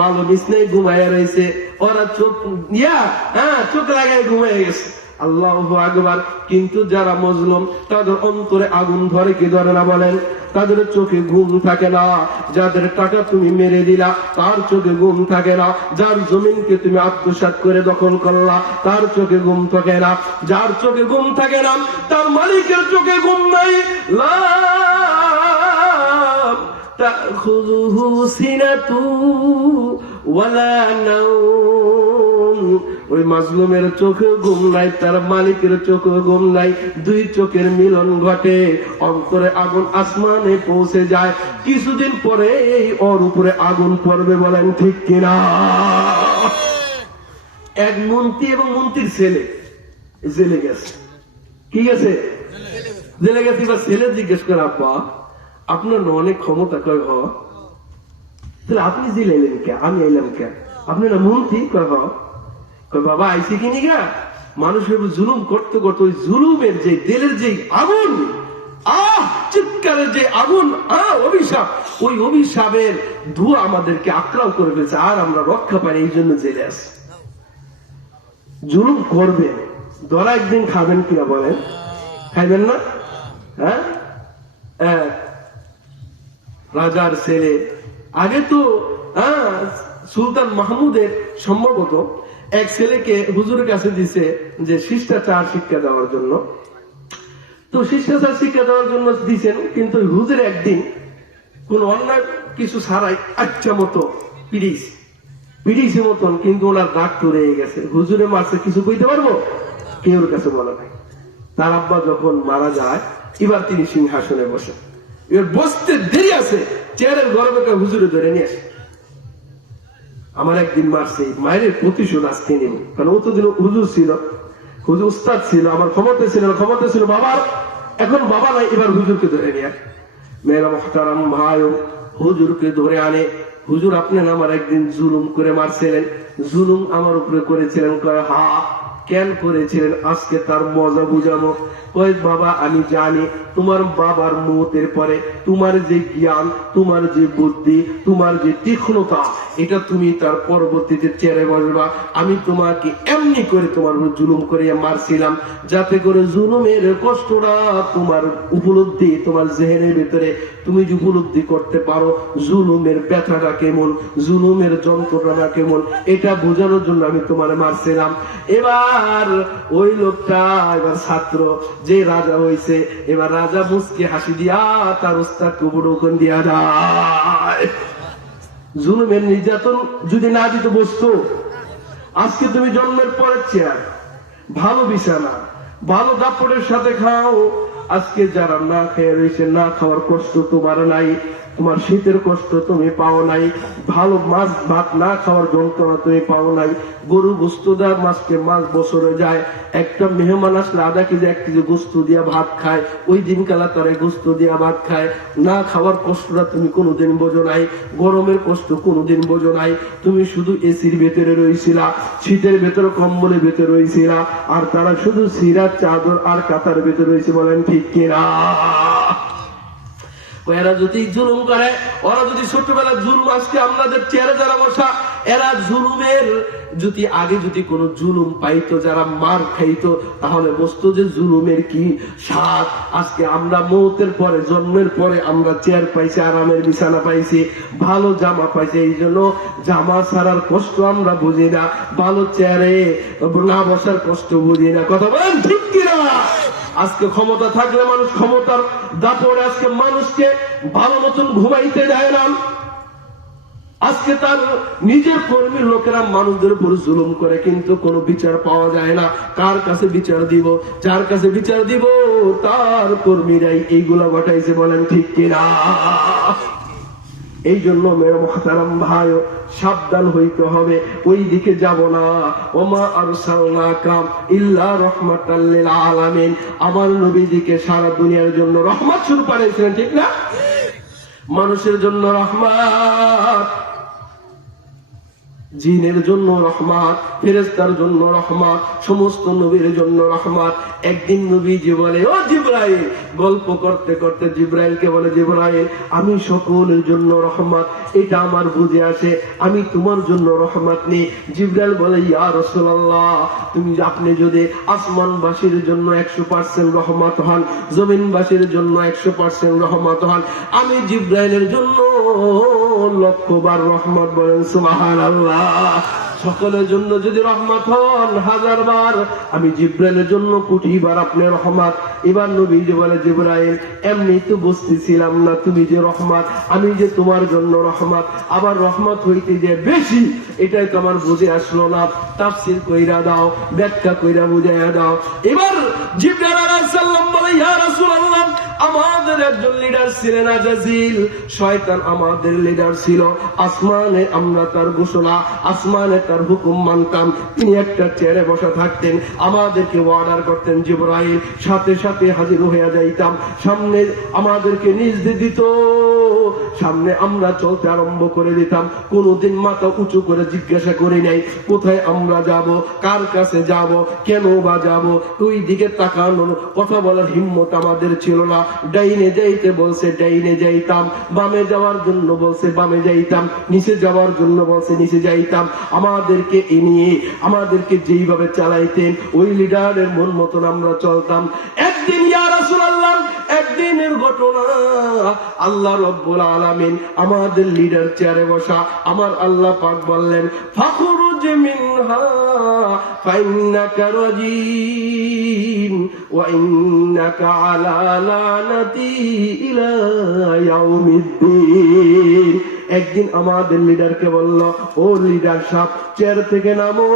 ভালো বিছনায় ঘুমাইয়া রয়েছে, ওরা চোখ চোখ লাগায় ঘুমাই গেছে। আল্লাহু আকবার। কিন্তু যারা মজলুম তাদের অন্তরে আগুন ধরে কি ধরে না বলেন? তাদের চোখে ঘুম থাকে না। যাদের টাকা তুমি মেরে দিলা তার চোখে ঘুম থাকে না। যার জমিনকে তুমি আত্মসাৎ করে দখল করলা তার চোখে ঘুম থাকে না। যার চোখে ঘুম থাকে না তার মালিকের চোখে ঘুম নাই। তাখুযুহু সিনাতু ওয়ালা নাওম। ওই মাজলুমের চোখে ঘুম নাই, তার মালিকের চোখে ঘুম নাই। দুই চোখের মিলন ঘটে, অন্তরে আগুন আসমানে পৌঁছে যায়। কিছুদিন পরে ওর উপরে আগুন পড়বে বলেন ঠিক কিনা? এক মন্ত্রী এবং মন্ত্রীর ছেলে জেলে গেছে। কি গেছে? জেলে গেছে। এবার ছেলে জিজ্ঞেস করে, আব্বা আপনার অনেক ক্ষমতা। কয় হ। তাহলে আপনি জেলে এলেন কে? আমি এলাম কে? আপনি না মন্ত্রী? কয় হ। কয় বাবা আইসি কিনি গা মানুষের জুলুম করতে করতে ওই জুলুমের যে দিলের যে আগুন, চিৎকারের যে আগুন, অভিশাপ, ওই অভিশাপের ধোঁয়া আমাদেরকে আক্রাও করে ফেলছে, আর আমরা রক্ষা পাই, এই জন্য জেলে আসি। জুলুম করবেন, ধরা একদিন খাবেন কিনা বলেন? খাইবেন না? হ্যাঁ, রাজার ছেলে আগে তো সুলতান মাহমুদের সম্ভবত এক ছেলেকে হুজুরের কাছে দিছে যে শিষ্টাচার শিক্ষা দেওয়ার জন্য। তো শিষ্টাচার শিক্ষা দেওয়ার জন্য দিছেন, কিন্তু হুজুর একদিন কোন অন্যায় কিছু ছাড়াই আচ্ছা মতো পিড়িছে মতন, কিন্তু ওনার দাগ ধরে গেছে। হুজুরে মারছে, কিছু কইতে পারবো? কেউ কাছে বলা নাই। তার আব্বা যখন মারা যায়, এবার তিনি সিংহাসনে বসে, এবার বসতে দেরি আছে, চেয়ারের গর্বকে হুজুরে ধরে নিয়ে আসে। আমার একদিন মারছে, মায়ের প্রতিশোধ আজকে নিব, কারণ ও তো দিন হুজুর ছিল, হুজুর উস্তাদ ছিল, আমার ক্ষমতা ছিল বাবার, এখন বাবা নাই, এবার হুজুরকে ধরে নিয়ে আসে। মেয়েরা মুহতারাম ভাই, হুজুরকে ধরে আনে। হুজুর আপনি আমার একদিন জুলুম করে মারছিলেন, জুলুম আমার উপরে করেছিলেন। কয় হা, কেন করেছিলেন? আজকে তার মজা বুঝাবো। কয় বাবা আমি জানি তোমার বাবার মৌতের পরে তোমার যে জ্ঞান, তোমার যে বুদ্ধি, তোমার যে তীক্ষ্ণতা, এটা তুমি তার পরবর্তীতে চেয়ারে বসবা। আমি তোমাকে এমনি করে তোমার জুলুম করে মারছিলাম, যাতে করে জুলুমের কষ্টটা তোমার উপলব্ধি, তোমার জেহেনের ভিতরে তুমি যে উপলব্ধি করতে পারো জুলুমের ব্যথাটা কেমন, জুলুমের যন্ত্রণা কেমন, এটা বোঝানোর জন্য আমি তোমার মারছিলাম। এবার ওই লোকটা, এবার ছাত্র যে রাজা হয়েছে, এবার রাজা মুচকি হাসি দিয়া তার উস্তাদকে উপঢৌকন দিয়া দেয়। জুলুমের নির্যাতন যদি না দিতে বসতো, আজকে তুমি জন্মের পরের চেয়ার, ভালো বিছানা, ভালো দাপটের সাথে খাও। আজকে যারা না খেয়ে রয়েছে, না খাওয়ার কষ্ট তোমার নাই, তোমার শীতের কষ্ট তুমি পাও নাই, ভালো মাছ ভাত না খাওয়ার যন্ত্রণা তুমি পাও নাই। গরু গোস্ত দেওয়ার মাছকে মাছ বছরে যায়, একটা মেহমান আসলে আধা কেজি 1 কেজি গোস্ত দিয়া ভাত খায়, ওই দিন কালা তারা গোস্ত দিয়া ভাত খায়। না খাওয়ার কষ্টটা তুমি কোনোদিন বোঝো নাই, গরমের কষ্ট কোনোদিন বোঝো নাই। তুমি শুধু এসির ভেতরে রয়েছিলা, শীতের ভেতরে কম্বলের ভেতরে রয়েছিলা, আর তারা শুধু সিরার চাদর আর কাতার ভেতরে রয়েছে, বলেন ঠিক কিনা? এরা যদি জুলুম করে, ওরা যদি ছোটবেলা জুলুম, আজকে আমাদের চেয়ারে যারা বসা, এরা জুলুমের যদি আগে যদি কোনো জুলুম পাইতো, যারা মার খাইতো, তাহলে বুঝতো যে জুলুমের কি স্বাদ। আজকে আমরা মৌতের পরে, জন্মের পরে আমরা চেয়ার পাইছি, আরামের বিছানা পাইছি, ভালো জামা পাইছি, এই জন্য জামা ছাড়ার কষ্ট আমরা বুঝি না, ভালো চেয়ারে না বসার কষ্ট বুঝি না। কথা বলেন ঠিক কিনা? আজকে ক্ষমতা থাকলে মানুষ ক্ষমতার দাপড়ে আজকে মানুষকে ভালো মতন ঘুমাইতে দেয় না। আজকে তার নিজের কর্মীর লোকেরা মানুষদের উপর জুলুম করে, কিন্তু কোনো বিচার পাওয়া যায় না। কার কাছে বিচার দিব? যার কাছে বিচার দিব তার কর্মীরাই এইগুলা ঘটাইছে। বলেন ঠিক কিনা? এই জন্য মেরে মুহতারাম ভাই, সাবধান হইতে হবে, ওই দিকে যাব না। ওমা আরসালনাকা ইল্লা রাহমাতাল লিল আলামিন, আমার নবীজিকে সারা দুনিয়ার জন্য রহমত স্বরূপ পাঠিয়েছিলেন, ঠিক না? মানুষের জন্য রহমত, জিনের জন্য রহমত, ফেরেশতার জন্য রহমত, সমস্ত নবীর জন্য রহমত। একদিন নবীজি বলে, ও জিবরাইল, গল্প করতে করতে জিবরাইলকে বলে, জিবরাইল, আমি সকলের জন্য রহমত, এটা আমার বুঝে আসে, আমি তোমার জন্য রহমত নেই। জিবরাইল বলে, ইয়া রাসূলুল্লাহ, আপনি যদি আসমানবাসীর জন্য 100% রহমত হন, জমিনবাসীর জন্য 100% রহমত হন, আমি জিবরাইলের জন্য 1,00,000 বার রহমত। বলেন সুবহানাল্লাহ। সকলের জন্য যদি রহমত হন 1000 বার, আমি জিবরাইলের জন্য 1,000,000 বার আপনি রহমত। এবার নবীজি বলে, জিবরাইল, এমনি তো বুঝতেছিলাম না তুমি যে রহমত, আমি যে তোমার জন্য রহমত, আবার রহমত হইতে যে বেশি, এটাই তো আমার বুঝে আসলো না। তাফসীর কইরা দাও, ব্যাখ্যা কইরা বুঝাইয়া দাও। এবার জিবরাইল আলাইহিস সালাম বলে, ইয়া রাসূলুল্লাহ, আমাদের একজন লিডার ছিলেন আজাজিল, শয়তান আমাদের লিডার ছিল। আসমানে আমরা তার ঘোষণা, আসমানে তার হুকুম মানতাম। তিনি একটা চেয়ারে বসা থাকতেন, আমাদেরকে অর্ডার করতেন, জিবরাইল, সাথে সাথে হাজির হয়ে যাইতাম। সামনে আমাদেরকে নিজ দিয়ে দিত, সামনে আমরা চলতে আরম্ভ করে দিতাম। কোনদিন মাথা উঁচু করে জিজ্ঞাসা করি নাই কোথায় আমরা যাব, কার কাছে যাব, কেন বা যাব। ওই দিকে তাকানোর, কথা বলার হিম্মত আমাদের ছিল না। ডাইনে যাইতে বলছে ডাইনে যাইতাম, বামে যাওয়ার জন্য বলছে বামে যাইতাম, নিচে যাওয়ার জন্য বলছে নিচে যাইতাম। আমাদেরকে নিয়ে, আমাদেরকে যেইভাবে চালাইতেন, ওই লিডারের মন মতন আমরা চলতাম। একদিন, ইয়া রাসূলুল্লাহ, একদিনের ঘটনা, আল্লাহ রাব্বুল আলামিন আমাদের লিডার চেয়ারে বসা, আমার আল্লাহ পাক বললেন, ফাখরুজ মিনহা ফাইন্নাকা রাজিম ওয়া ইন্নাকা আলা লানাতি ইলা ইয়াউমিদ্দিন। একদিন আমাদের লিডারকে বলল, ও লিডার সাহেব, চেয়ার থেকে নামো,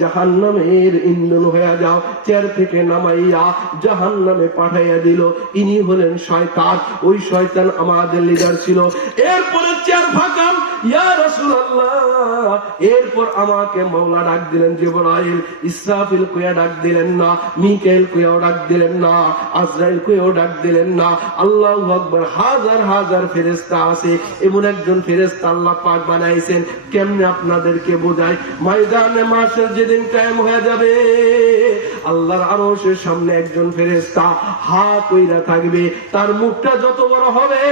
জাহান্নামের ইন্ধন হয়ে যাও। চেয়ার থেকে নামাইয়া জাহান্নামে পাঠাইয়া দিল। ইনি হলেন শয়তান, ওই শয়তান আমাদের লিডার ছিল। এরপরে চেয়ার ফাঁকা, ইয়া রাসূলুল্লাহ, এরপর আমাকে মাওলা ডাক দিলেন, জিবরাইল, ইসরাফিল কইয়া ডাক দিলেন না, মিকাইল কইয়াও ডাক দিলেন না, আজরাইল কইয়াও ডাক দিলেন না। আল্লাহু আকবার। হাজার হাজার ফেরেশতা আছে, এমন একজন ফেরেশতা আল্লাহ পাক বানাইছেন। কেমনে আপনাদেরকে বোঝায়? ময়দানে মাশর যেদিন কায়েম হয়ে যাবে, আল্লাহর আরশের সামনে একজন ফেরেশতা হা কইরা থাকবে, তার মুখটা যত বড় হবে,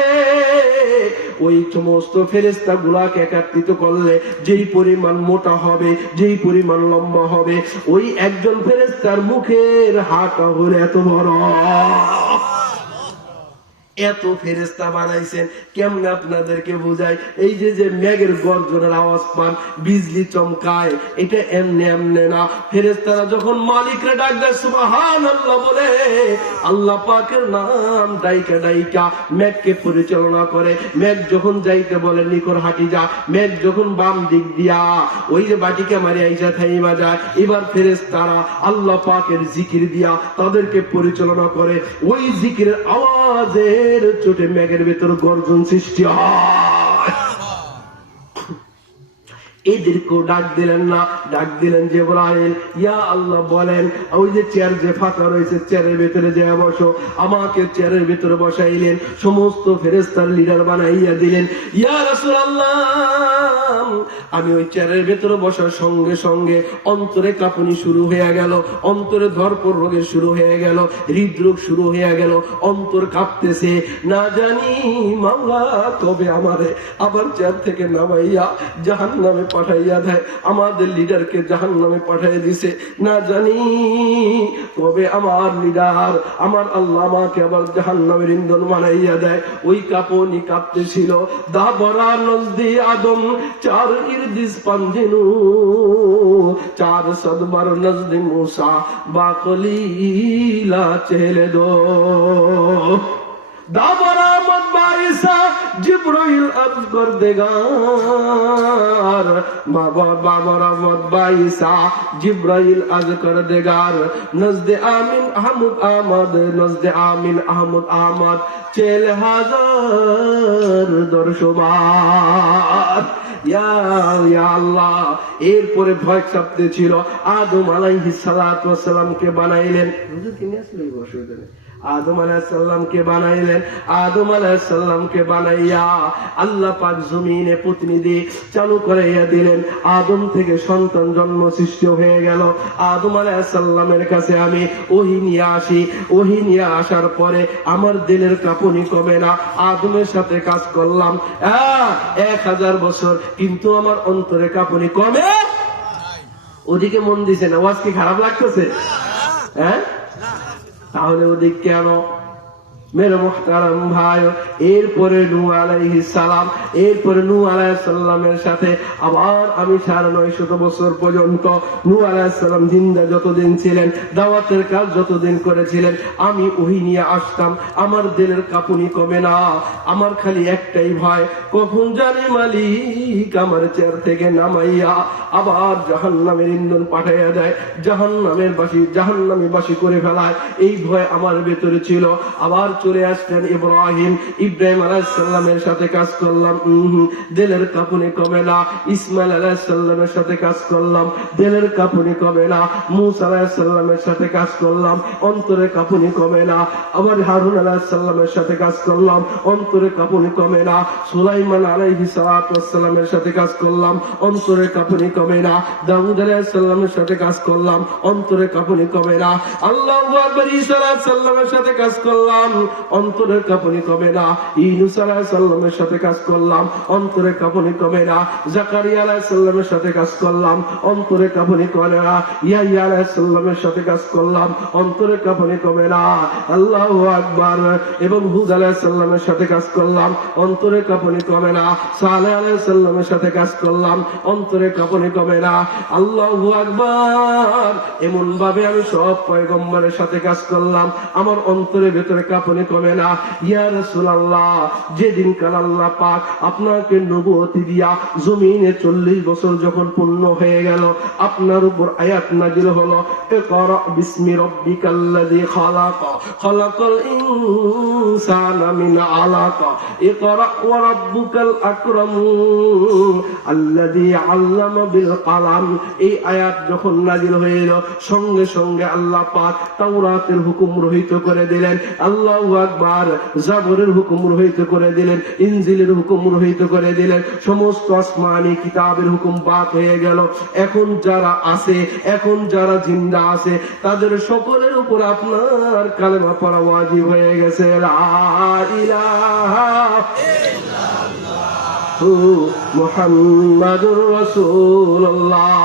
ওই সমস্ত ফেরেশতা গুলাকে একত্রিত করলে যেই পরিমাণ মোটা হবে, যেই পরিমাণ লম্বা হবে, ওই একজন ফেরেশতার মুখের হাটা হলো এত বড়। এত ফেরেশতা বানাইছেন, কেমনে আপনাদেরকে বোঝাই? এই যে মেঘের গর্জনের আওয়াজ পান, বিজলি চমকায়, এটা এমনি এমনি না। ফেরেশতারা যখন মালিকরে ডাক দেয় সুবহানাল্লাহ বলে, আল্লাহ পাকের নাম ডাইকা ডাইকা মেঘকে পরিচালনা করে। মেঘ যখন যাইতে বলে নিকর হাঁটি যা, মেঘ যখন বাম দিক দিয়া ওই যে বাটিকে মারি আইসা থাইমা যায়, এবার ফেরেশতারা আল্লাহ পাকের জিকির দিয়া তাদেরকে পরিচালনা করে। ওই জিকিরের আওয়াজে চোটে মেঘের ভেতর গর্জন সৃষ্টি হয়। এদেরকেও ডাক দিলেন না, ডাক দিলেন জিবরাইল, ইয়া আল্লাহ বলেন ওই যে চেয়ার যে ফাঁকা রয়েছে চেয়ারের ভিতরে যে বসো। আমাকে চেয়ারের ভিতরে বসাইলেন, সমস্ত ফেরেশতার লিডার বানাইয়া দিলেন। ইয়া রাসূলুল্লাহ, আমি ওই চেয়ারের ভিতরে বসার সঙ্গে সঙ্গে অন্তরে কাঁপুনি শুরু হয়ে গেল, অন্তরে ধরপর রোগের শুরু হয়ে গেল, হৃদরোগ শুরু হয়ে গেল, অন্তর কাঁপতেছে। না জানি মাওলা কবে আমারে আবার চেয়ার থেকে নামাইয়া জাহান্নামে পাঠাইয়া দেয়। আমাদের লিডারকে জাহান্নামে পাঠাইয়া দিছে, না জানি কবে আমার লিডার আমার আল্লাহ আমাকে আবার জাহান্নামের ইন্ধন বানাইয়া দেয়। ওই কাঁপুনি কাঁপতেছিল। দাবরা নজদি আদম চার ইরদিস পাঞ্জিনু চার সদবার নজদি মুসা বাকলিলা চেলে দো। দাবরা মত বাইসা জিব্রাইল আরজ কর দেগার, বাবরা মত বাইসা জিব্রাইল আরজ কর দেগার। নজদে আমিন আহমদ আহমদ, নজদে আমিন আহমদ আহমদ 4000 দর্শবার। আল্লাহ, এরপরে ভয় চাপতে ছিল। আদম আলাইহিস সালাতু ওয়াস সালামকে বানাইলেন। হুজুর কিনে আসলে অসুবিধা নেই। আদম আলাইহিস সালামকে বানাইলেন। আদম আলাইহিস সালামকে বানাইয়া আল্লাহ পাক জমিনে প্রতিনিধি চালু করাইয়া দিলেন। আদম থেকে সন্তান জন্ম সৃষ্টি হয়ে গেল। আদম আলাইহিস সালামের কাছে আমি ওহী নিয়ে আসি। ওহী নিয়ে আসার পরে আমার দিলের কাঁপুনি কমে না। আদমের সাথে কাজ করলাম 1000 বছর, কিন্তু আমার অন্তরে কাঁপুনি কমে। ওদিকে মন দিছে না? ওয়াজ কি খারাপ লাগতেছে? হ্যাঁ, তাহলে ওদিক কেন? মেরে মুহতারাম ভাই, এরপরে নূহ আলাইহিস সালাম, এরপরে নূহ আলাইহিস সালামের সাথে আবার আমি 950 বছর পর্যন্ত নূহ আলাইহিস সালাম জিন্দা যতদিন ছিলেন, দাওয়াতের কাজ যতদিন করেছিলেন, আমি ওহী নিয়ে আসতাম। আমার দিলের কাঁপুনি কমে না। আমার খালি একটাই ভয়, কখন জানি মালিক আমার চেয়ার থেকে নামাইয়া আবার জাহান্নামের ইন্ধন পাঠাইয়া দেয়, জাহান্নামী বাসী করে ফেলায়। এই ভয় আমার ভেতরে ছিল। আবার চলে আসলেন ইব্রাহিম আলাইহিস সালামের সাথে কাজ করলাম, দিলের কাঁপুনি কমে না। ইসমাইল আলাইহিস সালামের সাথে কাজ করলাম, দিলের কাঁপুনি কমে না। মূসা আলাইহিস সালামের সাথে কাজ করলাম, অন্তরে কাঁপুনি কমে না। আবার হারুন আলাইহিস সালামের সাথে কাজ করলাম, অন্তরে কাঁপুনি কমে না। সুলাইমান আলাইহিস সালামের সাথে কাজ করলাম, অন্তরে কাঁপুনি কমে না। দাউদ আলাইহিস সালামের সাথে কাজ করলাম, অন্তরে কাঁপুনি কমে না। আল্লাহু আকবার, ঈসা আলাইহিস সালামের সাথে কাজ করলাম, অন্তরের কাঁপুনি কমে না। ইউনূস আলাইহিস সালামের সাথে কাজ করলাম, অন্তরের কাঁপুনি কমে না। জাকারিয়া আলাইহিস সালামের সাথে কাজ করলাম, অন্তরের কাঁপুনি কমে না। ইয়াহইয়া আলাইহিস সালামের সাথে কাজ করলাম, অন্তরের কাঁপুনি কমে না। আল্লাহু আকবার। এবং হুদ আলাইহিস সালামের সাথে কাজ করলাম, অন্তরের কাঁপুনি কমে না। সালেহ আলাইহিস সালামের সাথে কাজ করলাম, অন্তরের কাঁপুনি কমে না। আল্লাহু আকবার। এমন ভাবে আমি সব পয়গম্বরের সাথে কাজ করলাম, আমার অন্তরের ভেতরে কাঁপুনি কমে না। ইয়া রাসূলুল্লাহ, যেদিন কাল আল্লাহ পাক আপনাকে নবুয়তি দিয়া জমিনে 40 বছর যখন পূর্ণ হয়ে গেল, আপনার উপর আয়াত নাযিল হলো, ইকরা বিসমি রাব্বিকাল্লাযী খালাক, খালাকাল ইনসানা মিন আলাক, ইকরা ওয়া রাব্বুকাল আকরাম আল্লাযী আল্লামা বিল কলম। এই আয়াত যখন নাযিল হয়ে এলো, সঙ্গে সঙ্গে আল্লাহ পাক তাওরাতের হুকুম রহিত করে দিলেন। আল্লাহু আকবার। জাবরের হুকুম রহিত করে দিলেন, ইনজিলের হুকুম রহিত করে দিলেন, সমস্ত আসমানি কিতাবের হুকুম বাদ হয়ে গেল। এখন যারা আছে, এখন যারা জিন্দা আছে, তাদের সকলের উপর আপনার কালেমা পড়া ওয়াজিব হয়ে গেছে। লা ইলাহা ইল্লাল্লাহু মুহাম্মাদুর রাসূলুল্লাহ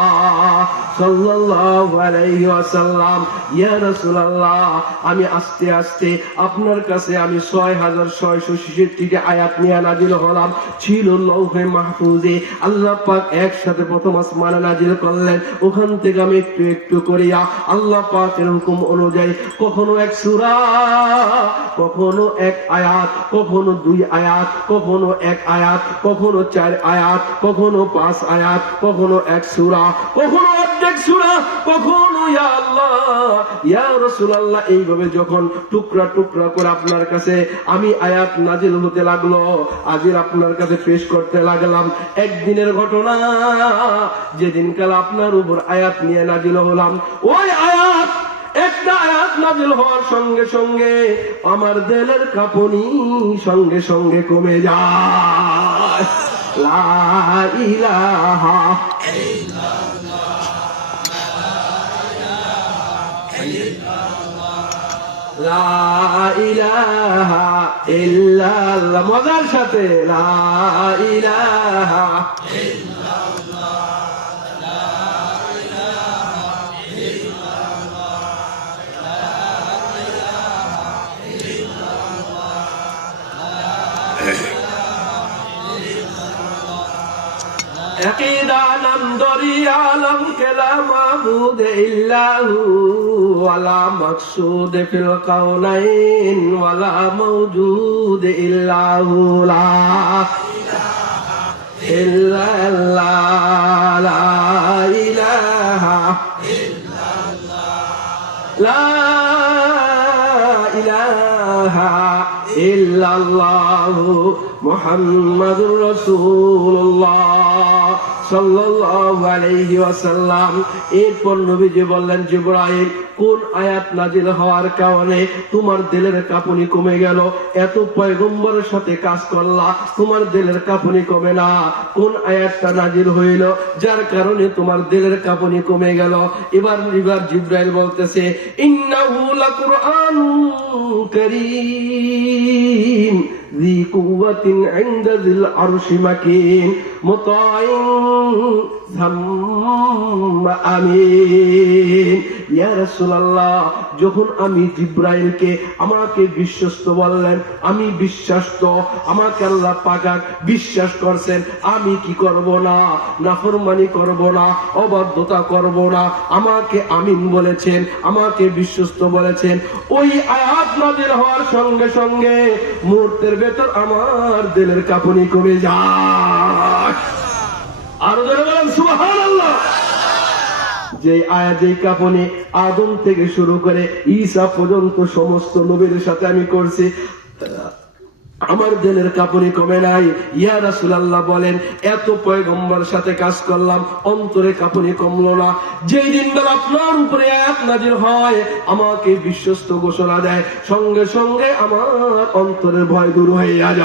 সাল্লাল্লাহু আলাইহি ওয়াসাল্লাম। ইয়া রাসূলুল্লাহ, আমি আস্তে আস্তে আপনার কাছে আমি 6666টি আয়াত নিয়ে নাযিল হলাম। ছিল লৌহে মাহফুজে, আল্লাহ পাক একসাথে প্রথম আসমানে নাযিল করলেন। ওখান থেকে আমি একটু একটু করিয়া আল্লাহ পাকের হুকুম অনুযায়ী কখনো এক সূরা, কখনো এক আয়াত, কখনো 2 আয়াত, কখনো 1 আয়াত, কখনো 4 আয়াত, কখনো 5 আয়াত, কখনো 1 সূরা, কখনো অর্ধেক সূরা, কখনো ইয়া আল্লাহ ইয়া রাসূলুল্লাহ, এইভাবে যখন টুকরা টুকরা করে আপনার কাছে আমি আয়াত নাজিল হতে লাগলো, আজের আপনার কাছে পেশ করতে লাগলাম। একদিনের ঘটনা, যেদিন কাল আপনার উপর আয়াত নিয়ে নাজিল হলাম, ওই আয়াত একটা আয়াত নাজিল হওয়ার সঙ্গে সঙ্গে আমার দিলের কাঁপুনি সঙ্গে সঙ্গে কমে যায়। লা ইলাহা ইল্লাল্লাহ, লা ইলাহা ইল্লাল্লাহ, মজার সাথে লা ইলাহা ইল্লাল্লাহ, লা ইলাহা ইল্লাল্লাহ, লা ইলাহা ইল্লাল্লাহ, লা ইলাহা ইল্লাল্লাহ। আকিদা নাম দরিয়া আলম কেলা মাবুদ ইল্লাহু ওয়ালা মাকসুদ ফিল কাউনাইন ওয়ালা মাওজুদ ইল্লাহু, লা ইলাহা ইল্লাল্লাহ, লা ইলাহা ইল্লাল্লাহ, লা ইলাহা ইল্লাল্লাহু মুহাম্মাদুর রাসূলুল্লাহ সাল্লাল্লাহু আলাইহি ওয়াসাল্লাম। এরপর নবীজি বললেন, জিবরাইল, কোন আয়াত নাজিল হওয়ার কারণে তোমার দিলের কাঁপুনি কমে গেল? এত পয়গম্বরের সাথে কাজ করলা, তোমার দিলের কাঁপুনি কমে না? কোন আয়াতটা নাজিল হইল যার কারণে তোমার দিলের কাঁপুনি কমে গেল? এবার জিবরাইল বলতেছে, ইন্নাহু লাকুরআনুন কারীম ذي قوة عند ذي العرش مكين مطاع ثم أمين। ইয়া রাসূলুল্লাহ, যখন আমি জিবরাইলকে আমাকে বিশ্বস্ত বললেন, আমি বিশ্বাস্ত, আমাকে আল্লাহ পাক বিশ্বাস করছেন, আমি কি করব না? নাফরমানি করব না, অবাধ্যতা করব না, আমাকে আমিন বলেছেন, আমাকে বিশ্বস্ত বলেছেন। ওই আয়াত নাযিল হওয়ার সঙ্গে সঙ্গে মুহূর্তের ভেতর আমার দিলের কাঁপুনি কমে যায়। আর জোরে বলেন সুবহানাল্লাহ। যে আয়াত, যে কাঁপুনি আদম থেকে শুরু করে ঈসা পর্যন্ত সমস্ত নবীর সাথে আমি করছি, আমার দিলের কাঁপুনি কমে নাই। ইয়া রাসূলুল্লাহ বলেন, এত পয়গম্বরের সাথে কাজ করলাম, অন্তরে কাঁপুনি কমলো না। যেই দিন বেলা আপনার উপরে আয়াত নাযিল হয়, আমাকে বিশ্বস্ত ঘোষণা দেয়, সঙ্গে সঙ্গে আমার অন্তরের ভয় দূর হয়ে যায়।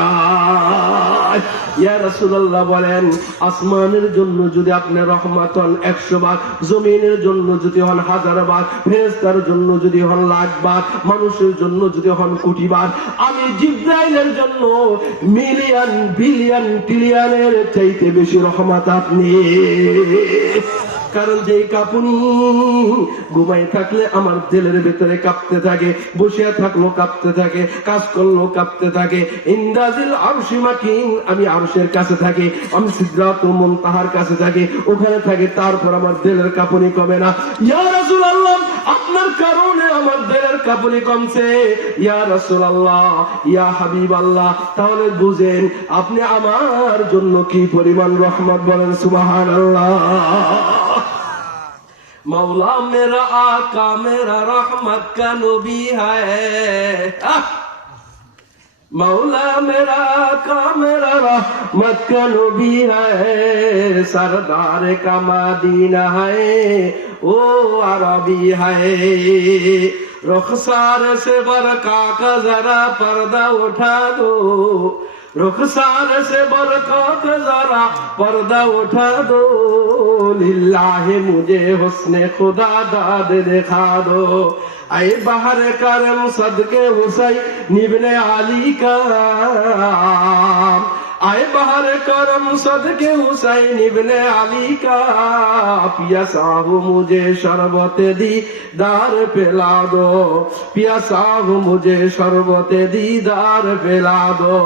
ইয়া রাসূলুল্লাহ বলেন, আসমানের জন্য যদি আপনি রহমত হন 100 বার, জমিনের জন্য যদি হন 1000 বার, ফেরেশতার জন্য যদি হন 1,00,000 বার, মানুষের জন্য যদি হন কোটি বার, আমি জিবরাইলের জন্য মিলিয়ন বিলিয়ন ট্রিলিয়নের চাইতে বেশি রহমত আপনি। কারণ যে কাঁপুনি, ঘুমাই থাকলে আমার দিলের ভিতরে কাঁপতে থাকে, বসে থাকলো কাঁপতে থাকে, কাজ করলো কাঁপতে থাকে। ইনদাজিল আরশি মাকিন, আমি আরশের কাছে থাকি, আমি সিদরাতুল মুনতাহার কাছে থাকি, ওখানে থাকি, তারপর আমার দিলের কাঁপুনি কমে না। ইয়া রাসূলুল্লাহ, আপনার কারণে আমার দিলের কাঁপুনি কমছে। ইয়া রাসূলুল্লাহ, ইয়া হাবিবাল্লাহ, তাহলে বুঝেন আপনি আমার জন্য কি পরিমাণ রহমত। বলেন সুবহানাল্লাহ। मौला मेरा आका मेरा रहमत का नबी है, मौला मेरा आका मेरा रहमत का नबी है, सरदार का मदीना है, ओ अरबी है, रुखसार से बरका का जरा पर्दा उठा दो, रुखसार से बरका का जरा पर्दा उठा दो, लिल्लाहि मुझे हुस्ने खुदा दाद दिखा दो, आए बाहर करम सदके हुसैन इब्ने अली का, आए बाहर करम सदके हुसैन इब्ने अली का, पियासा हूँ मुझे शरबत दीदार पिला दो, पियासा हूँ मुझे शरबत दीदार पिला दो,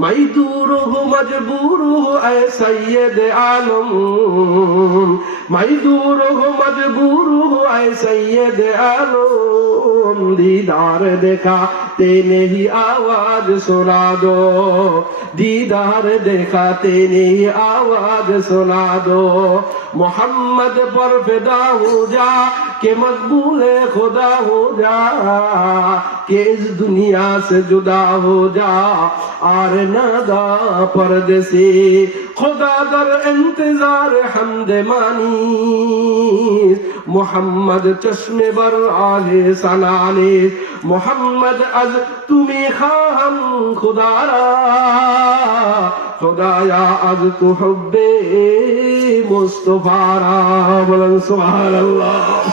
मैं दूर हूँ मजबूर हूँ ऐ सैयद आलम, मैं दूर हूँ मजबूर हूँ ऐ सैयद आलम, दीदार दिखाते नहीं आवाज सुना दो, दीदार दिखाते से नहीं आवाज सुना दो, मोहम्मद पर फिदा हो जा के मकबूल खुदा हो जा, के इस दुनिया से जुदा हो जा और नादा परदेसी, खुदा दर इंतजार हमद मानी, मोहम्मद चश्मे बर आले सनाने, मोहम्मद अज तुम्हें खाहम खुदारा, खुदाया अज तु हुब्बे मुस्तफारा। बोलें सुबहानाल्लाह।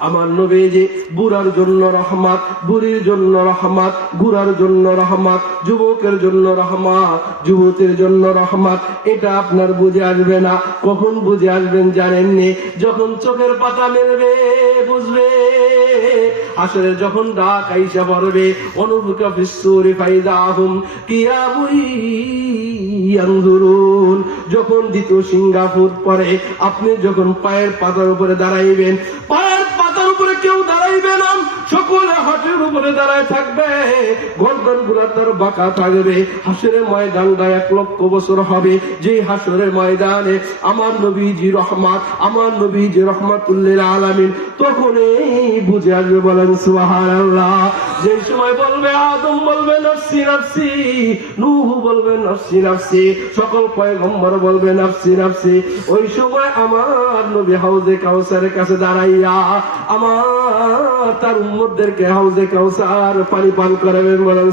আমার নবীজি বুড়ার জন্য রহমত, বুড়ির জন্য রহমত, বুড়ার জন্য রহমত, যুবকের জন্য রহমত, যুবতীর জন্য রহমত। এটা আপনার বুঝে আসবে না। কখন বুঝে আসবেন জানেননি? যখন চোখের পাতা মেলবে বুঝবে। আসলে যখন ডাক আইসা পড়বে, অনুফিকা ফিস-সূরি ফাইযাহুম কিয়ামুন ইয়ানজুরুন, যখন দ্বিতীয় সিঙ্গাপুর পরে আপনি যখন পায়ের পাতার উপরে দাঁড়াইবেন, পায়ের পাতার উপরে কেউ দাঁড়াইবে না, সকলে হাঁটুর উপরে দাঁড়ায় থাকবে, গর্দন গুলা তার বাঁকা থাকবে। হাসরের ময়দানটা 1,00,000 বছর হবে। যে হাসরের ময়দানে আমার নবীজি রহমত, আমার নবীজি রহমাতুল্লিল আলামিন, তখনই বুঝে আসবে। বলেন সুবহানাল্লাহ। যে সময় বলবে আদম বলবে নফসি নফসি, নূহ বলবে নফসি নফসি, সকল পয়গম্বর বলবে নফসি নফসি, ওই সময় আমার নবী হাউজে কাউসারের কাছে দাঁড়াইয়া আমার তার উম্মতদেরকে হাউজে কাউসার পানি পান করাবেন। বলেন